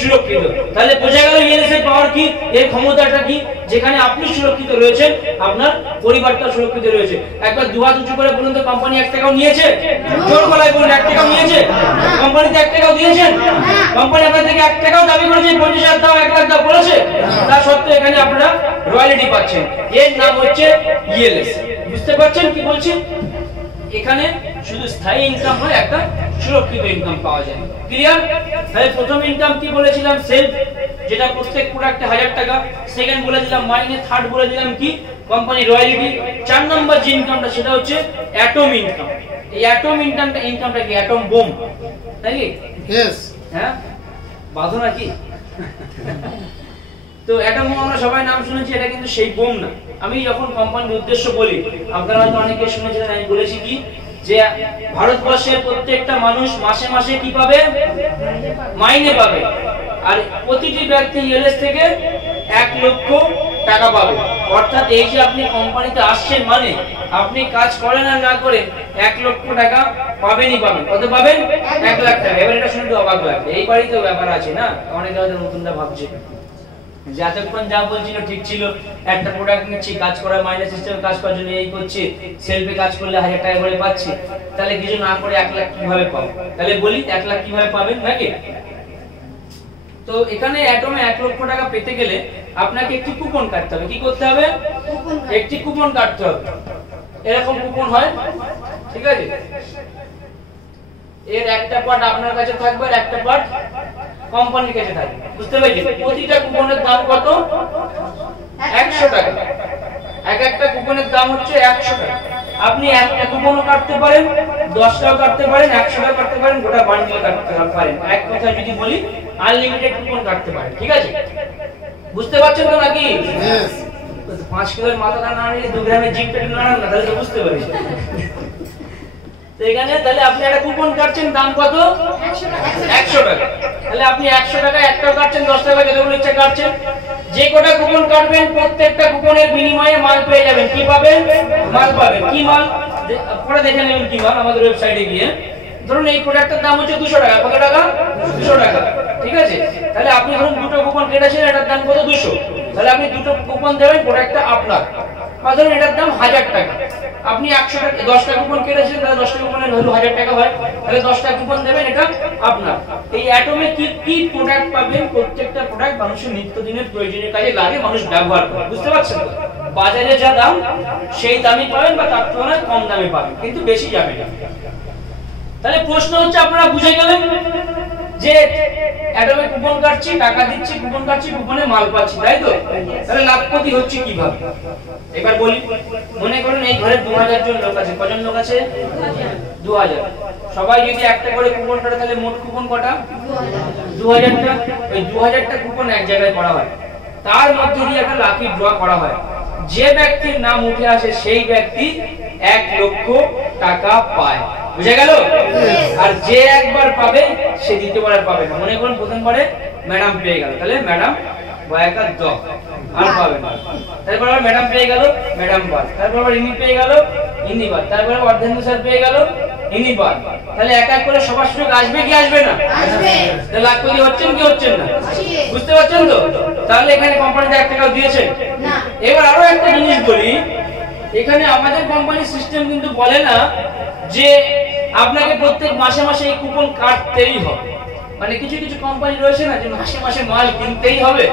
সুরক্ষিত। তাহলে বোঝা গেল ইএলএস এর পাওয়ার কি, এর ক্ষমতাটা কি। যেখানে আপনি সুরক্ষিত রয়েছেন, আপনার পরিবারটা সুরক্ষিত রয়েছে। একবার দুহাত উঁচু করে বলুন তো, কোম্পানি 1 টাকাও নিয়েছে? জোর গলায় বলুন, 1 টাকাও নিয়েছে? কোম্পানিতে 1 টাকাও দিয়েছেন? কোম্পানি আপনার থেকে 1 টাকাও দাবি করেছে 50,000 দাও, 1 লাখ দাও বলেছে? তা সত্ত্বেও এখানে আপনারা রয়্যালটি পাচ্ছেন। এর নাম হচ্ছে ইএলএস। বুঝতে পারছেন কি বলছি? এখানে শুধু স্থায়ী ইনকাম নয়, একটা সুরক্ষিত ইনকাম পাওয়া যায়। ক্লিয়ার? তাহলে প্রথম ইনকাম কি বলেছিলাম? সেলফ, যেটা প্রত্যেক প্রোডাক্টে 1000 টাকা। সেকেন্ড বলে দিলাম মাইনে। থার্ড বলে দিলাম কি? Company royalty. 4 নম্বর যে ইনকামটা সেটা হচ্ছে অ্যাটম ইনকাম। এই অ্যাটম ইনকামটা কি? অ্যাটম বোম, তাই কি? यस। হ্যাঁ, বাঁধো নাকি? তো অ্যাটম বোম আমরা সবাই নাম শুনেছি, এটা কিন্তু সেই বোম না। আমি যখন কোম্পানির উদ্দেশ্য বলি, আপনারা হয়তো অনেকে শুনেছিলেন, আমি বলেছি কি যে ভারতবর্ষের প্রত্যেকটা মানুষ মাসে মাসে কি পাবে? মাইনে পাবে। আর প্রতিটি ব্যক্তি ইএলএস থেকে 1 লক্ষ টাকা পাবে। অর্থাৎ এই যে আপনি কোম্পানিতে আসছেন মানে আপনি কাজ করেন আর না করেন 1 লক্ষ টাকা পাবেনই পাবেন। কত পাবেন? 1 লাখ টাকা। এবার এটা শুনে তো অবাক লাগবে, এই বাড়ি তো ব্যাপার আছে না? অনেকে হয়তো নতুনটা ভাবছে যে এতক্ষণ যা বলছিল ঠিক ছিল, একটা প্রোডাক্ট নিচ্ছি, কাজ করা মাইনে সিস্টেমে কাজ করার জন্য এই করছি, সেলফে কাজ করলে 1000 টাকা করে পাচ্ছি, তাহলে কিছু না করে 1 লাখ কিভাবে পাবো? তাহলে বলি 1 লাখ কিভাবে পাবেন নাকি? তো এখানে অ্যাটমে 1 লক্ষ টাকা পেতে গেলে আপনাকে একটি কুপন কাটতে হবে। কি করতে হবে? একটি কুপন কাটতে হবে। এরকম কুপন হয়, ঠিক আছে? এর একটা পার্ট আপনার কাছে থাকবে আর একটা পার্ট কোম্পানির কাছে থাকবে। বুঝতে পেরেছেন? প্রতিটা কুপনের দাম কত? 100 টাকা। এক একটা কুপনের দাম হচ্ছে 100 টাকা। আপনি একটা কুপনও কাটতে পারেন, 10 টাকা কাটতে পারেন, 100 টাকা কাটতে পারেন, গোটা বান্ডিল কাটতে পারেন। এক কথা যদি বলি, আনলিমিটেড কুপন কাটতে পারেন। ঠিক আছে? বুঝতে পারছেন তো নাকি? यस। 5 কিলোর মাথা না নিয়ে 2 গ্রামের জিপটা নাড়ান না, তাহলে তো বুঝতে পারিস। তো এখানে তাহলে আপনি একটা কুপন কাটছেন, দাম কত? 100 টাকা। তাহলে আপনি 100 টাকা একটাও কাটছেন, 10 টাকা যতগুলো ইচ্ছা কাটছেন। যে কটা কুপন কাটবেন প্রত্যেকটা কুপনের বিনিময়ে মাল পেয়ে যাবেন। কি পাবেন? মাল পাবেন। কি মাল? পরে দেখে নেবেন কি মাল আমাদের ওয়েবসাইটে গিয়ে। ধরুন এই প্রোডাক্টের দাম হচ্ছে 200 টাকা। কত টাকা? 200 টাকা। ঠিক আছে? তাহলে আপনি ধরুন দুটো কুপন কেটেছেন, এটার দাম কত? 200। তাহলে আপনি দুটো কুপন দেবেন, প্রোডাক্টটা আপনার। বা ধরুন এটার দাম 1000 টাকা, আপনি 100 টাকা 10টা কুপন কেটেছেন, তাহলে 10টা কুপনের ভ্যালু 1000 টাকা হয়, তাহলে 10টা কুপন দেবেন, এটা আপনার। এই অ্যাটমে কি কি প্রোডাক্ট পাবেন, প্রত্যেকটা প্রোডাক্ট মানুষের নিত্যদিনের প্রয়োজনীয় কাজে লাগে, মানুষ ব্যবহার করে, বুঝতে পারছেন তো? বাজারে যা দাম সেই দামই পাবেন বা তার তুলনায় কম দামে পাবেন, কিন্তু বেশি যাবে না। তাহলে প্রশ্ন হচ্ছে, আপনারা বুঝে গেলেন যে অ্যাডোবে কুপন কাটছি, টাকা দিচ্ছি, কুপন কাটছি, কুপনে মাল পাচ্ছি, তাই তো? তাহলে লাভ ক্ষতি হচ্ছে কিভাবে এবার বলি। মনে করুন এই ঘরে 2000 জন লোক আছে, কজন লোক আছে? 2000। সবাই যদি একটা করে কুপন কাটে তাহলে মোট কুপন কটা? 2000টা। ওই 2000টা কুপন এক জায়গায় করা হয়, তার মধ্যে দিয়ে একটা লাকি ড্র করা হয়। যে ব্যক্তির নাম উঠে আসে সেই ব্যক্তি 1 লক্ষ টাকা পায়, বুঝে গেল? আর যে একবার পাবে সে দ্বিতীয়বার আর পাবে না। মনে করুন প্রথমবারে ম্যাডাম পেয়ে গেল, তাহলে ম্যাডাম বয়াকা 10 আর পাবে না। তারপর আবার ম্যাডাম পেয়ে গেল, ম্যাডাম বাদ। তারপর আবার ইনি পেয়ে গেল, ইনি বাদ। তারপর অর্ধেন্দু স্যার পেয়ে গেল, ইনি বাদ। তাহলে এক এক করে সবার সুযোগ আসবে কি আসবে না? আসবে। তাহলে লাখ কোটি হচ্ছেন কি হচ্ছেন না? বুঝতে পারছেন তো? তাহলে এখানে কোম্পানিতে 1 টাকাও দিয়েছে না। এবার আরো একটা জিনিস বলি, এখানে আমাদের কোম্পানির সিস্টেম কিন্তু বলে না যে আপনাকে প্রত্যেক মাসে মাসে এই কুপন কাটতেই হবে। মানে কিছু কিছু কোম্পানি রয়েছে না যে মাসে মাসে মাল কিনতেই হবে,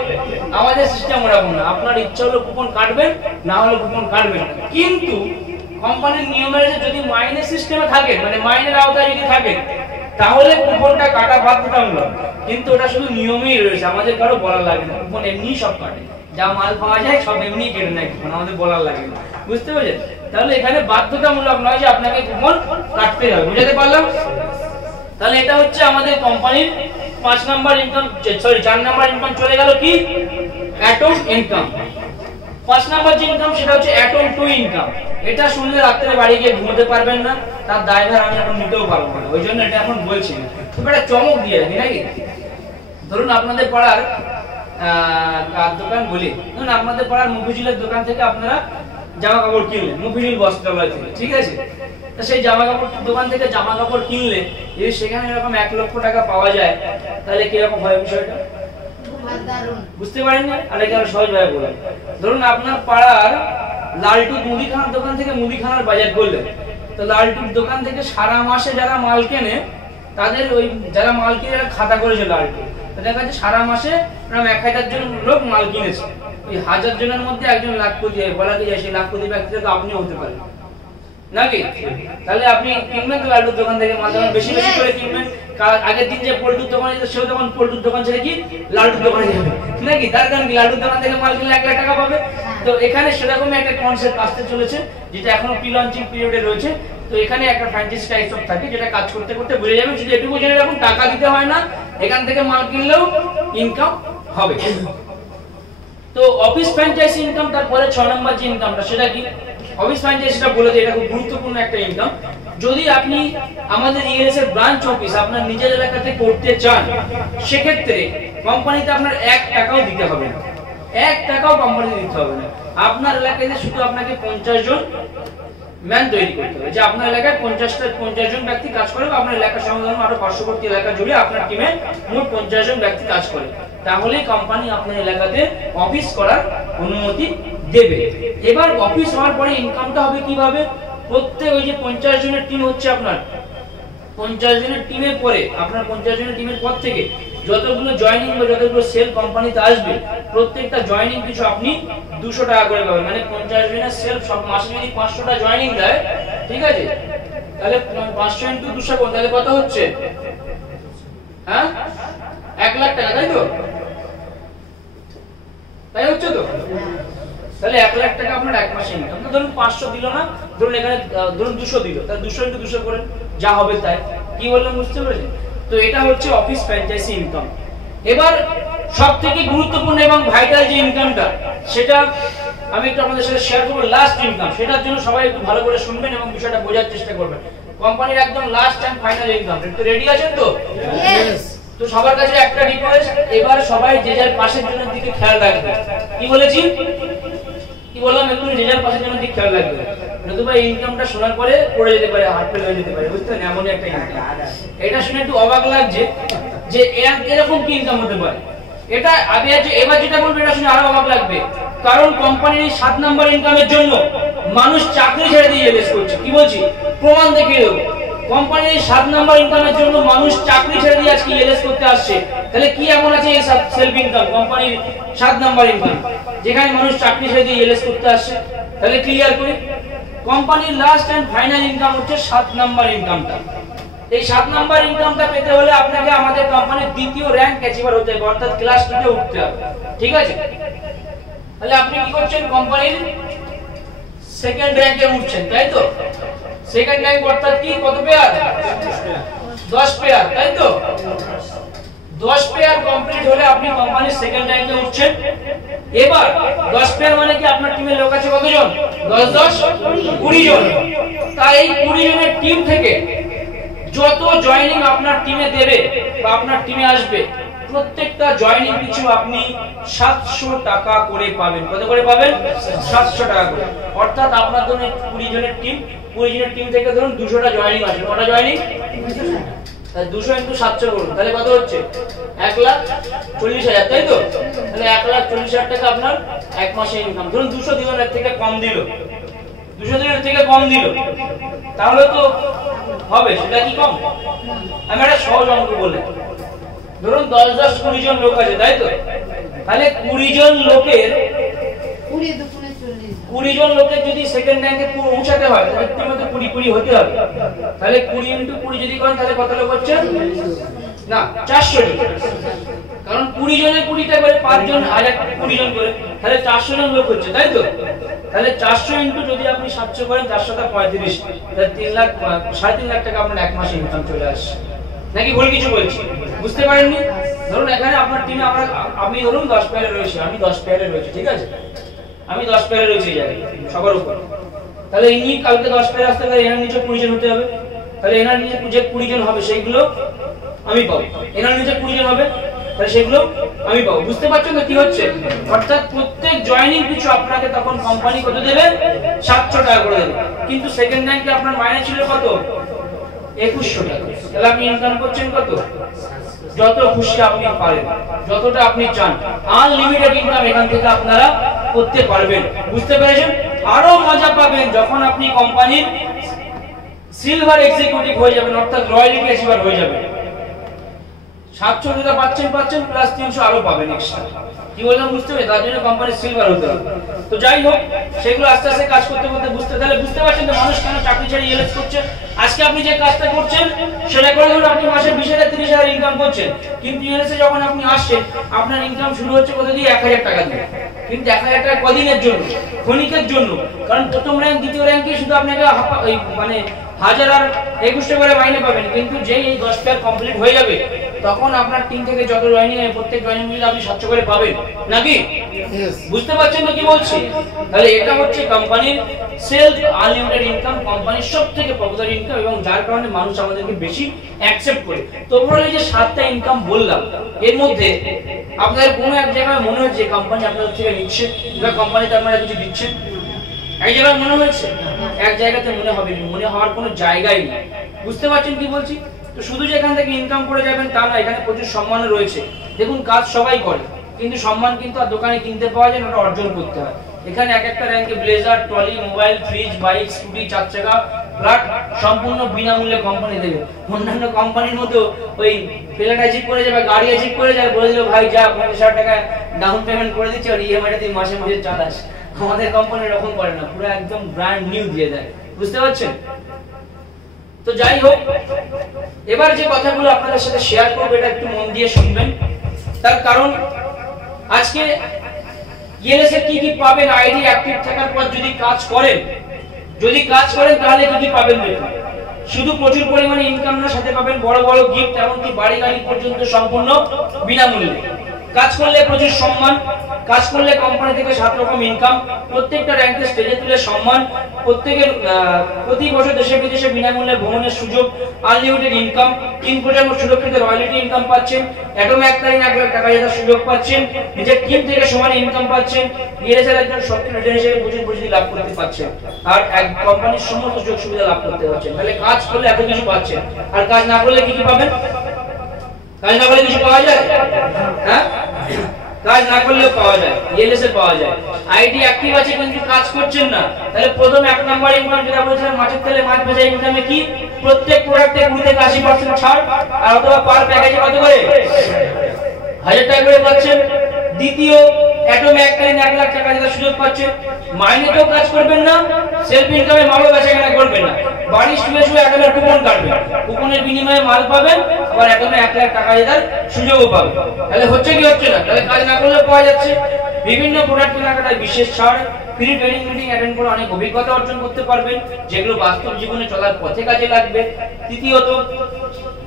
আমাদের সিস্টেম ওরকম না। আপনার ইচ্ছা হলো কুপন কাটবেন, না হলে কুপন কাটবেন না। কিন্তু কোম্পানির নিয়মের যদি মাইনে সিস্টেমে থাকে, মানে মাইনের আওতায় যদি থাকে, তাহলে কুপনটা কাটা বাধ্যতামূলক। কিন্তু ওটা শুধু নিয়মেই রয়েছে, আমাদের কারো বলার লাগে না। কুপন এমনি সব কাটে, যা মাল পাওয়া যায় সব এমনি কেটে নেয় কুপন, আমাদের বলার লাগে না, বুঝতে পেরেছেন? তাহলে এখানে বাধ্যতামূলক নয় যে আপনাকে কুপন কাটতে হবে, বুঝাতে পারলাম? তাহলে এটা হচ্ছে আমাদের কোম্পানির 5 number income, sorry 4 number income চলে গেল কি? Atom income. 5 নাম্বার যে ইনকাম সেটা হচ্ছে অ্যাটম টু ইনকাম। এটা শুনলে রাত্রে বাড়ি গিয়ে ঘুমোতে পারবেন না, তার দায়ভার আমি এখন নিতেও পারবো না, ওই জন্য এটা এখন বলছি না। তবে একটা চমক দিয়ে রাখি নাকি। ধরুন আপনাদের পাড়ার দোকান বলি, ধরুন আপনাদের পাড়ার মুফিজুলের দোকান থেকে আপনারা জামা কাপড় কিনলেন, মুফিজুল বস্ত্রালয় থেকে, ঠিক আছে? তা সেই জামা কাপড় দোকান থেকে জামা কাপড় কিনলে যদি সেখানে এরকম 1 লক্ষ টাকা পাওয়া যায়, তাহলে কিরকম হয় বিষয়টা? বুঝতে পারেন না? আর এটা সহজ ভাবে বলেন। ধরুন আপনার পাড়ার লালটু মুদিখানার দোকান থেকে মুদিখানার বাজার করলেন, তো লালটুর দোকান থেকে সারা মাসে যারা মাল কেনে, তাদের ওই যারা মাল কিনে খাতা করেছে লালটু, দেখা যাচ্ছে সারা মাসে প্রায় 1000 জন লোক মাল কিনেছে। এই 1000 জনের মধ্যে একজন লাখপতি হয়, বলা যায় সেই লাখপতি ব্যক্তিটা তো আপনিও হতে পারেন নাকি? তাহলে আপনি কিনবেন তো লালটুর দোকান থেকে মাল, যখন বেশি বেশি করে কিনবেন, আগের দিন যে পল্টুর দোকানে যেত সেও তখন পল্টুর দোকান ছেড়ে কি লালটুর দোকানে যাবে নাকি? তার কারণ কি লালটুর দোকান থেকে মাল কিনলে 1 লাখ টাকা পাবে। তো এখানে সেরকমই একটা কনসেপ্ট আসতে চলেছে, যেটা এখনো প্রি লঞ্চিং পিরিয়ডে রয়েছে। তো এখানে একটা ফ্র্যাঞ্চাইজি টাইপ অফ থাকে, যেটা কাজ করতে করতে বুঝে যাবেন। শুধু এটুকু জেনে রাখুন, টাকা দিতে হয় না, এখান থেকে মাল কিনলেও ইনকাম হবে। তো অফিস ফ্র্যাঞ্চাইজি ইনকাম, তারপরে 6 নম্বর যে ইনকামটা সেটা কি? অফিস ফ্র্যাঞ্চাইজিটা বলে দিই, এটা খুব গুরুত্বপূর্ণ একটা ইনকাম। যদি আপনি আমাদের ইএলএস এর ব্রাঞ্চ অফিস আপনার নিজের এলাকাতে করতে চান, সেক্ষেত্রে কোম্পানিতে আপনার 1 টাকাও দিতে হবে না, 1 টাকাও কোম্পানিতে দিতে হবে না। আপনার এলাকাতে শুধু আপনাকে 50 জন ম্যান তৈরি করতে হবে, যে আপনার এলাকায় 50 জন ব্যক্তি কাজ করে, আপনার এলাকার সঙ্গে আরো পার্শ্ববর্তী এলাকা জুড়ে আপনার টিমে মোট 50 জন ব্যক্তি কাজ করে, তাহলেই কোম্পানি আপনার এলাকাতে অফিস করার অনুমতি দেবে। এবার অফিস হওয়ার পরে ইনকামটা হবে কিভাবে? প্রত্যেক ওই যে 50 জনের টিম হচ্ছে আপনার, 50 জনের টিমের পরে আপনার 50 জনের টিমের পর থেকে যতগুলো জয়েনিং বা যতগুলো সেল কোম্পানিতে আসবে, প্রত্যেকটা জয়েনিং পিছু আপনি 200 টাকা করে পাবেন। মানে 50 জনের সেল সব মাসে যদি 500টা জয়েনিং দেয়, ঠিক আছে, তাহলে 500 × 200 তাহলে কত হচ্ছে? হ্যাঁ, 1 লাখ টাকা, তাই তো? তাই হচ্ছে তো? তাহলে 1 লাখ টাকা আপনার এক মাসে ইনকাম। ধরুন 500 দিল না, ধরুন এখানে ধরুন 200 দিল, তাহলে 200 × 200 করেন, যা হবে তাই। কি বললাম বুঝতে পেরেছেন? তো এটা হচ্ছে অফিস ফ্র্যাঞ্চাইজি ইনকাম। এবার সবথেকে গুরুত্বপূর্ণ এবং ভাইটাল যে ইনকামটা, সেটা আমি একটু আপনাদের সাথে শেয়ার করব। লাস্ট ইনকাম, সেটার জন্য সবাই একটু ভালো করে শুনবেন এবং বিষয়টা বোঝার চেষ্টা করবেন। কোম্পানির একদম লাস্ট এন্ড ফাইনাল ইনকাম। একটু রেডি আছেন তো? यस। তো সবার কাছে একটা রিকোয়েস্ট, এবার সবাই যে যার পাশের জনের দিকে খেয়াল রাখবে। কি বলেছি? কি বললাম? একটু যে যার পাশের জনের দিকে খেয়াল রাখবে, নতুবা এই ইনকামটা শোনার পরে পড়ে যেতে পারে, হার্ট ফেল হয়ে যেতে পারে, বুঝছেন? এমনই একটা ইনকাম। এটা শুনে একটু অবাক লাগছে যে এরকম কি ইনকাম হতে পারে। এটা আগে আছে, এবার যেটা বলবো এটা শুনে আরো অবাক লাগবে কারণ কোম্পানির 7 নাম্বার ইনকামের জন্য মানুষ চাকরি ছেড়ে দিয়ে ইএলএস করছে। কি বলছি, প্রমাণ দেখিয়ে দেবো। কোম্পানির 7 নাম্বার ইনকামের জন্য মানুষ চাকরি ছেড়ে দিয়ে আজকে ইএলএস করতে আসছে। তাহলে কি এমন আছে এই সেলফ ইনকাম কোম্পানির 7 নাম্বার ইনকাম, যেখানে মানুষ চাকরি ছেড়ে দিয়ে ইএলএস করতে আসছে? তাহলে ক্লিয়ার করি, কোম্পানির লাস্ট এন্ড ফাইনাল ইনকাম হচ্ছে 7 নাম্বার ইনকামটা। এই 7 নাম্বার ইনকামটা পেতে হলে আপনাকে আমাদের কোম্পানির দ্বিতীয় র‍্যাঙ্ক অ্যাচিভার হতে হবে, অর্থাৎ ক্লাস 2 তে উঠতে হবে। ঠিক আছে, তাহলে আপনি কি করছেন, কোম্পানির সেকেন্ড র‍্যাঙ্কে উঠছেন, তাই তো? সেকেন্ড র‍্যাঙ্ক অর্থাৎ কি, কত পেয়ার? 10 পেয়ার, তাই তো? 10 পেয়ার কমপ্লিট হলে আপনি কোম্পানির সেকেন্ড র‍্যাঙ্কে উঠছেন। এবার 10 পেয়ার মানে কি, আপনার টিমের লোক আছে কতজন? 10 10 20 জন। তাই এই 20 জনের টিম থেকে যত জয়েনিং আপনার টিমে দেবে বা আপনার টিমে আসবে, প্রত্যেকটা জয়েনিং পিছু আপনি 700 টাকা করে পাবেন। কত করে পাবেন? 700 টাকা করে। অর্থাৎ আপনার ধরুন 20 জনের টিম, 20 জনের টিম থেকে ধরুন 200টা জয়েনিং আসবে। কটা জয়েনিং? 200 × 700 করুন, তাহলে কত হচ্ছে? 1,40,000, তাই তো? তাহলে 1,40,000 টাকা আপনার এক মাসে ইনকাম। ধরুন 200 দিনের থেকে কম দিল, 200 দিনের থেকে কম দিল, তাহলে তো হবে, সেটা কি কম? আমি একটা সহজ অঙ্ক বলে, ধরুন 10 10 20 জন লোক আছে, তাই তো? তাহলে 20 জন লোকের 20 জন লোকের যদি সেকেন্ড র‍্যাঙ্কে পৌঁছাতে হয়, তাহলে টিমে তো 20 20 হতে হবে। তাহলে 20 × 20 যদি করেন, তাহলে কত লোক হচ্ছে? না, 400 জন। কারণ 20 জনে 20টা করে 5 জন আর 20 জন করে, তাহলে 400 জন লোক হচ্ছে, তাই তো? তাহলে 400 ইনটু যদি আপনি 700 করেন, 400 টা 35, তাহলে 3 লাখ 3.5 লাখ টাকা আপনার এক মাসে ইনকাম চলে আসে। নাকি ভুল কিছু বলছি? বুঝতে পারেননি? ধরুন এখানে আপনার টিমে আপনি ধরুন 10 পেয়ারে রয়েছে, আমি 10 পেয়ারে রয়েছে, ঠিক আছে? আমি 10 পেয়ারে রয়েছে এই জায়গায় সবার উপর। তাহলে ইনি কালকে 10 পেয়ার আসতে গেলে এনার নিচে 20 জন হতে হবে। তাহলে এনার নিচে যে 20 জন হবে সেইগুলো আমি পাবো, এনার নিচে 20 জন হবে, তাহলে সেগুলো আমি পাবো। বুঝতে পারছেন তো কি হচ্ছে? অর্থাৎ প্রত্যেক জয়েনিং পিছু আপনাকে তখন কোম্পানি কত দেবে? 700 টাকা করে দেবে। কিন্তু সেকেন্ড র‍্যাঙ্কে আপনার মাইনে ছিল কত? 2100 টাকা। তাহলে আপনি ইনকাম করছেন কত? যত খুশি আপনি পারেন, যতটা আপনি চান, আনলিমিটেড ইনকাম এখান থেকে আপনারা করতে পারবেন। বুঝতে পেরেছেন? আরো মজা পাবেন যখন আপনি কোম্পানির সিলভার এক্সিকিউটিভ হয়ে যাবেন, অর্থাৎ রয়্যালিটি অ্যাচিভার হয়ে যাবেন। 700 যেটা পাচ্ছেন প্লাস 300 আরো পাবেন এক্সট্রা। কি বললাম বুঝতে হবে? তার জন্য কোম্পানির সিলভার হতে হবে। তো যাই হোক, সেগুলো আস্তে আস্তে কাজ করতে করতে বুঝতে পারছেন যে মানুষ কেন চাকরি ছেড়ে ইএলএস করছে। আজকে আপনি যে কাজটা করছেন সেটা করে ধরুন আপনি মাসে 20,000 30,000 ইনকাম করছেন, কিন্তু ইএলএস এ যখন আপনি আসছেন আপনার ইনকাম শুরু হচ্ছে কত দিয়ে? 1,000 টাকা দিয়ে। কিন্তু 1,000 টাকা কদিনের জন্য? ক্ষণিকের জন্য। কারণ প্রথম র‍্যাঙ্ক দ্বিতীয় র‍্যাঙ্কে শুধু আপনাকে মানে 1000 আর 2100 করে মাইনে পাবেন, কিন্তু যেই এই 10 পেয়ার কমপ্লিট হয়ে যাবে তখন আপনার টিম থেকে যত জয়েনিং হয় প্রত্যেক জয়েনিং মিলে আপনি 700 করে পাবেন, নাকি? বুঝতে পারছেন তো কি বলছি? তাহলে এটা হচ্ছে কোম্পানির সেলফ আনলিমিটেড ইনকাম, কোম্পানির সবথেকে পপুলার ইনকাম, এবং যার কারণে মানুষ আমাদেরকে বেশি অ্যাকসেপ্ট করে। তো ওভারঅল এই যে 7টা ইনকাম বললাম, এর মধ্যে আপনাদের কোনো এক জায়গায় মনে হচ্ছে কোম্পানি আপনাদের থেকে নিচ্ছে বা কোম্পানিতে আপনারা কিছু দিচ্ছেন? এক জায়গায় মনে হয়েছে? এক জায়গাতে মনে হবে, মনে হওয়ার কোনো জায়গাই নেই। বুঝতে পারছেন কি বলছি? তো শুধু যে এখান থেকে ইনকাম করে যাবেন তা না, এখানে প্রচুর সম্মানও রয়েছে। দেখুন কাজ সবাই করে, কিন্তু সম্মান কিন্তু আর দোকানে কিনতে পাওয়া যায় না, ওটা অর্জন করতে হয়। এখানে এক একটা র‍্যাঙ্কে blazer, trolley, mobile, fridge, bike, scooty, 4 চাকা, ফ্ল্যাট সম্পূর্ণ বিনামূল্যে কোম্পানি দেবে। অন্যান্য কোম্পানির মতো ওই ফ্ল্যাট অ্যাচিভ করে যাবে, গাড়ি অ্যাচিভ করে যাবে, বলে দিল ভাই যা 50,000 টাকা ডাউন পেমেন্ট করে দিচ্ছি আর ইএমআইটা তুই মাসে মাসে চালাস। আমাদের কোম্পানি এরকম করে না, পুরো একদম ব্র্যান্ড নিউ দিয়ে দেয়। বুঝতে পারছেন? তো যাই হোক, এবার যে কথাগুলো আপনাদের সাথে শেয়ার করব এটা একটু মন দিয়ে শুনবেন। তার কারণ আজকে ইএলএস এ কি কি পাবেন আইডি অ্যাক্টিভ থাকার পর যদি কাজ করেন তাহলে কি কি পাবেন দেখুন। শুধু প্রচুর পরিমাণে ইনকাম না, সাথে পাবেন বড় বড় গিফট, এমনকি বাড়ি গাড়ি পর্যন্ত সম্পূর্ণ বিনামূল্যে। কাজ করলে প্রচুর সম্মান, কাজ করলে কোম্পানি থেকে 7 রকম ইনকাম, প্রত্যেকটা র‍্যাঙ্কে স্টেজে তুলে সম্মান, প্রত্যেকের প্রতি বছর দেশে বিদেশে বিনামূল্যে ভ্রমণের সুযোগ, আনলিমিটেড ইনকাম, 3 প্রজন্ম সুরক্ষিত রয়্যালিটি ইনকাম পাচ্ছেন, অ্যাটমে এককালীন 1 লাখ টাকা জেতার সুযোগ পাচ্ছেন, নিজের টিম থেকে সমান ইনকাম পাচ্ছেন, ইএলএস এর একজন সক্রিয় লিডার হিসেবে প্রচুর পরিচিতি লাভ করতে পারছেন, আর এক কোম্পানির সমস্ত সুযোগ সুবিধা লাভ করতে পারছেন। তাহলে কাজ করলে এত কিছু পাচ্ছেন, আর কাজ না করলে কি কি পাবেন? কাজ না করলে কিছু পাওয়া যায়? হ্যাঁ, কাজ না করলেও পাওয়া যায়, ইএলএস এ পাওয়া যায়। আইডি অ্যাক্টিভ আছে কিন্তু কাজ করছেন না, তাহলে প্রথম 1 নম্বর ইনকাম যেটা বলেছিলাম মাছের তেলে মাছ ভাজা ইনকামে কি প্রত্যেক প্রোডাক্টে 20 থেকে 80% ছাড়, আর অথবা পার প্যাকেজে কত করে 1000 টাকা করে পাচ্ছেন। দ্বিতীয় অ্যাটমে এককালীন 1 লাখ টাকা জেতার সুযোগ পাচ্ছেন। মাইনেতেও কাজ করবেন না, সেলফ ইনকামে মালও বেচাকেনা করবেন না, বাড়ি শুয়ে শুয়ে অ্যাটমের কুপন কাটবেন, কুপনের বিনিময়ে মাল পাবেন, আবার অ্যাটমে 1 লাখ টাকা জেতার সুযোগও পাবেন। তাহলে হচ্ছে কি হচ্ছে না? তাহলে কাজ না করলে পাওয়া যাচ্ছে। বিভিন্ন প্রোডাক্ট কেনাকাটায় বিশেষ ছাড়, ফ্রি ট্রেনিং মিটিং অ্যাটেন্ড করে অনেক অভিজ্ঞতা অর্জন করতে পারবেন, যেগুলো বাস্তব জীবনে চলার পথে কাজে লাগবে। তৃতীয়ত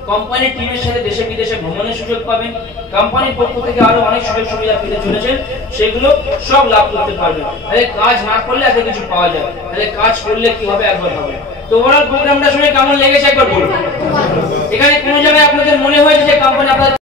কোম্পানির টিমের সাথে দেশে বিদেশে ভ্রমণের সুযোগ পাবেন। কোম্পানির পক্ষ থেকে আরো অনেক সুযোগ সুবিধা পেতে চলেছেন, সেগুলো সব লাভ করতে পারবেন। তাহলে কাজ না করলে এত কিছু পাওয়া যায়, তাহলে কাজ করলে কি হবে একবার হবে। তো ওভারঅল প্রোগ্রামটা শুনে কেমন লেগেছে একবার বলুন। এখানে কোনো জায়গায় আপনাদের মনে হয়েছে যে কোম্পানি আপনাদের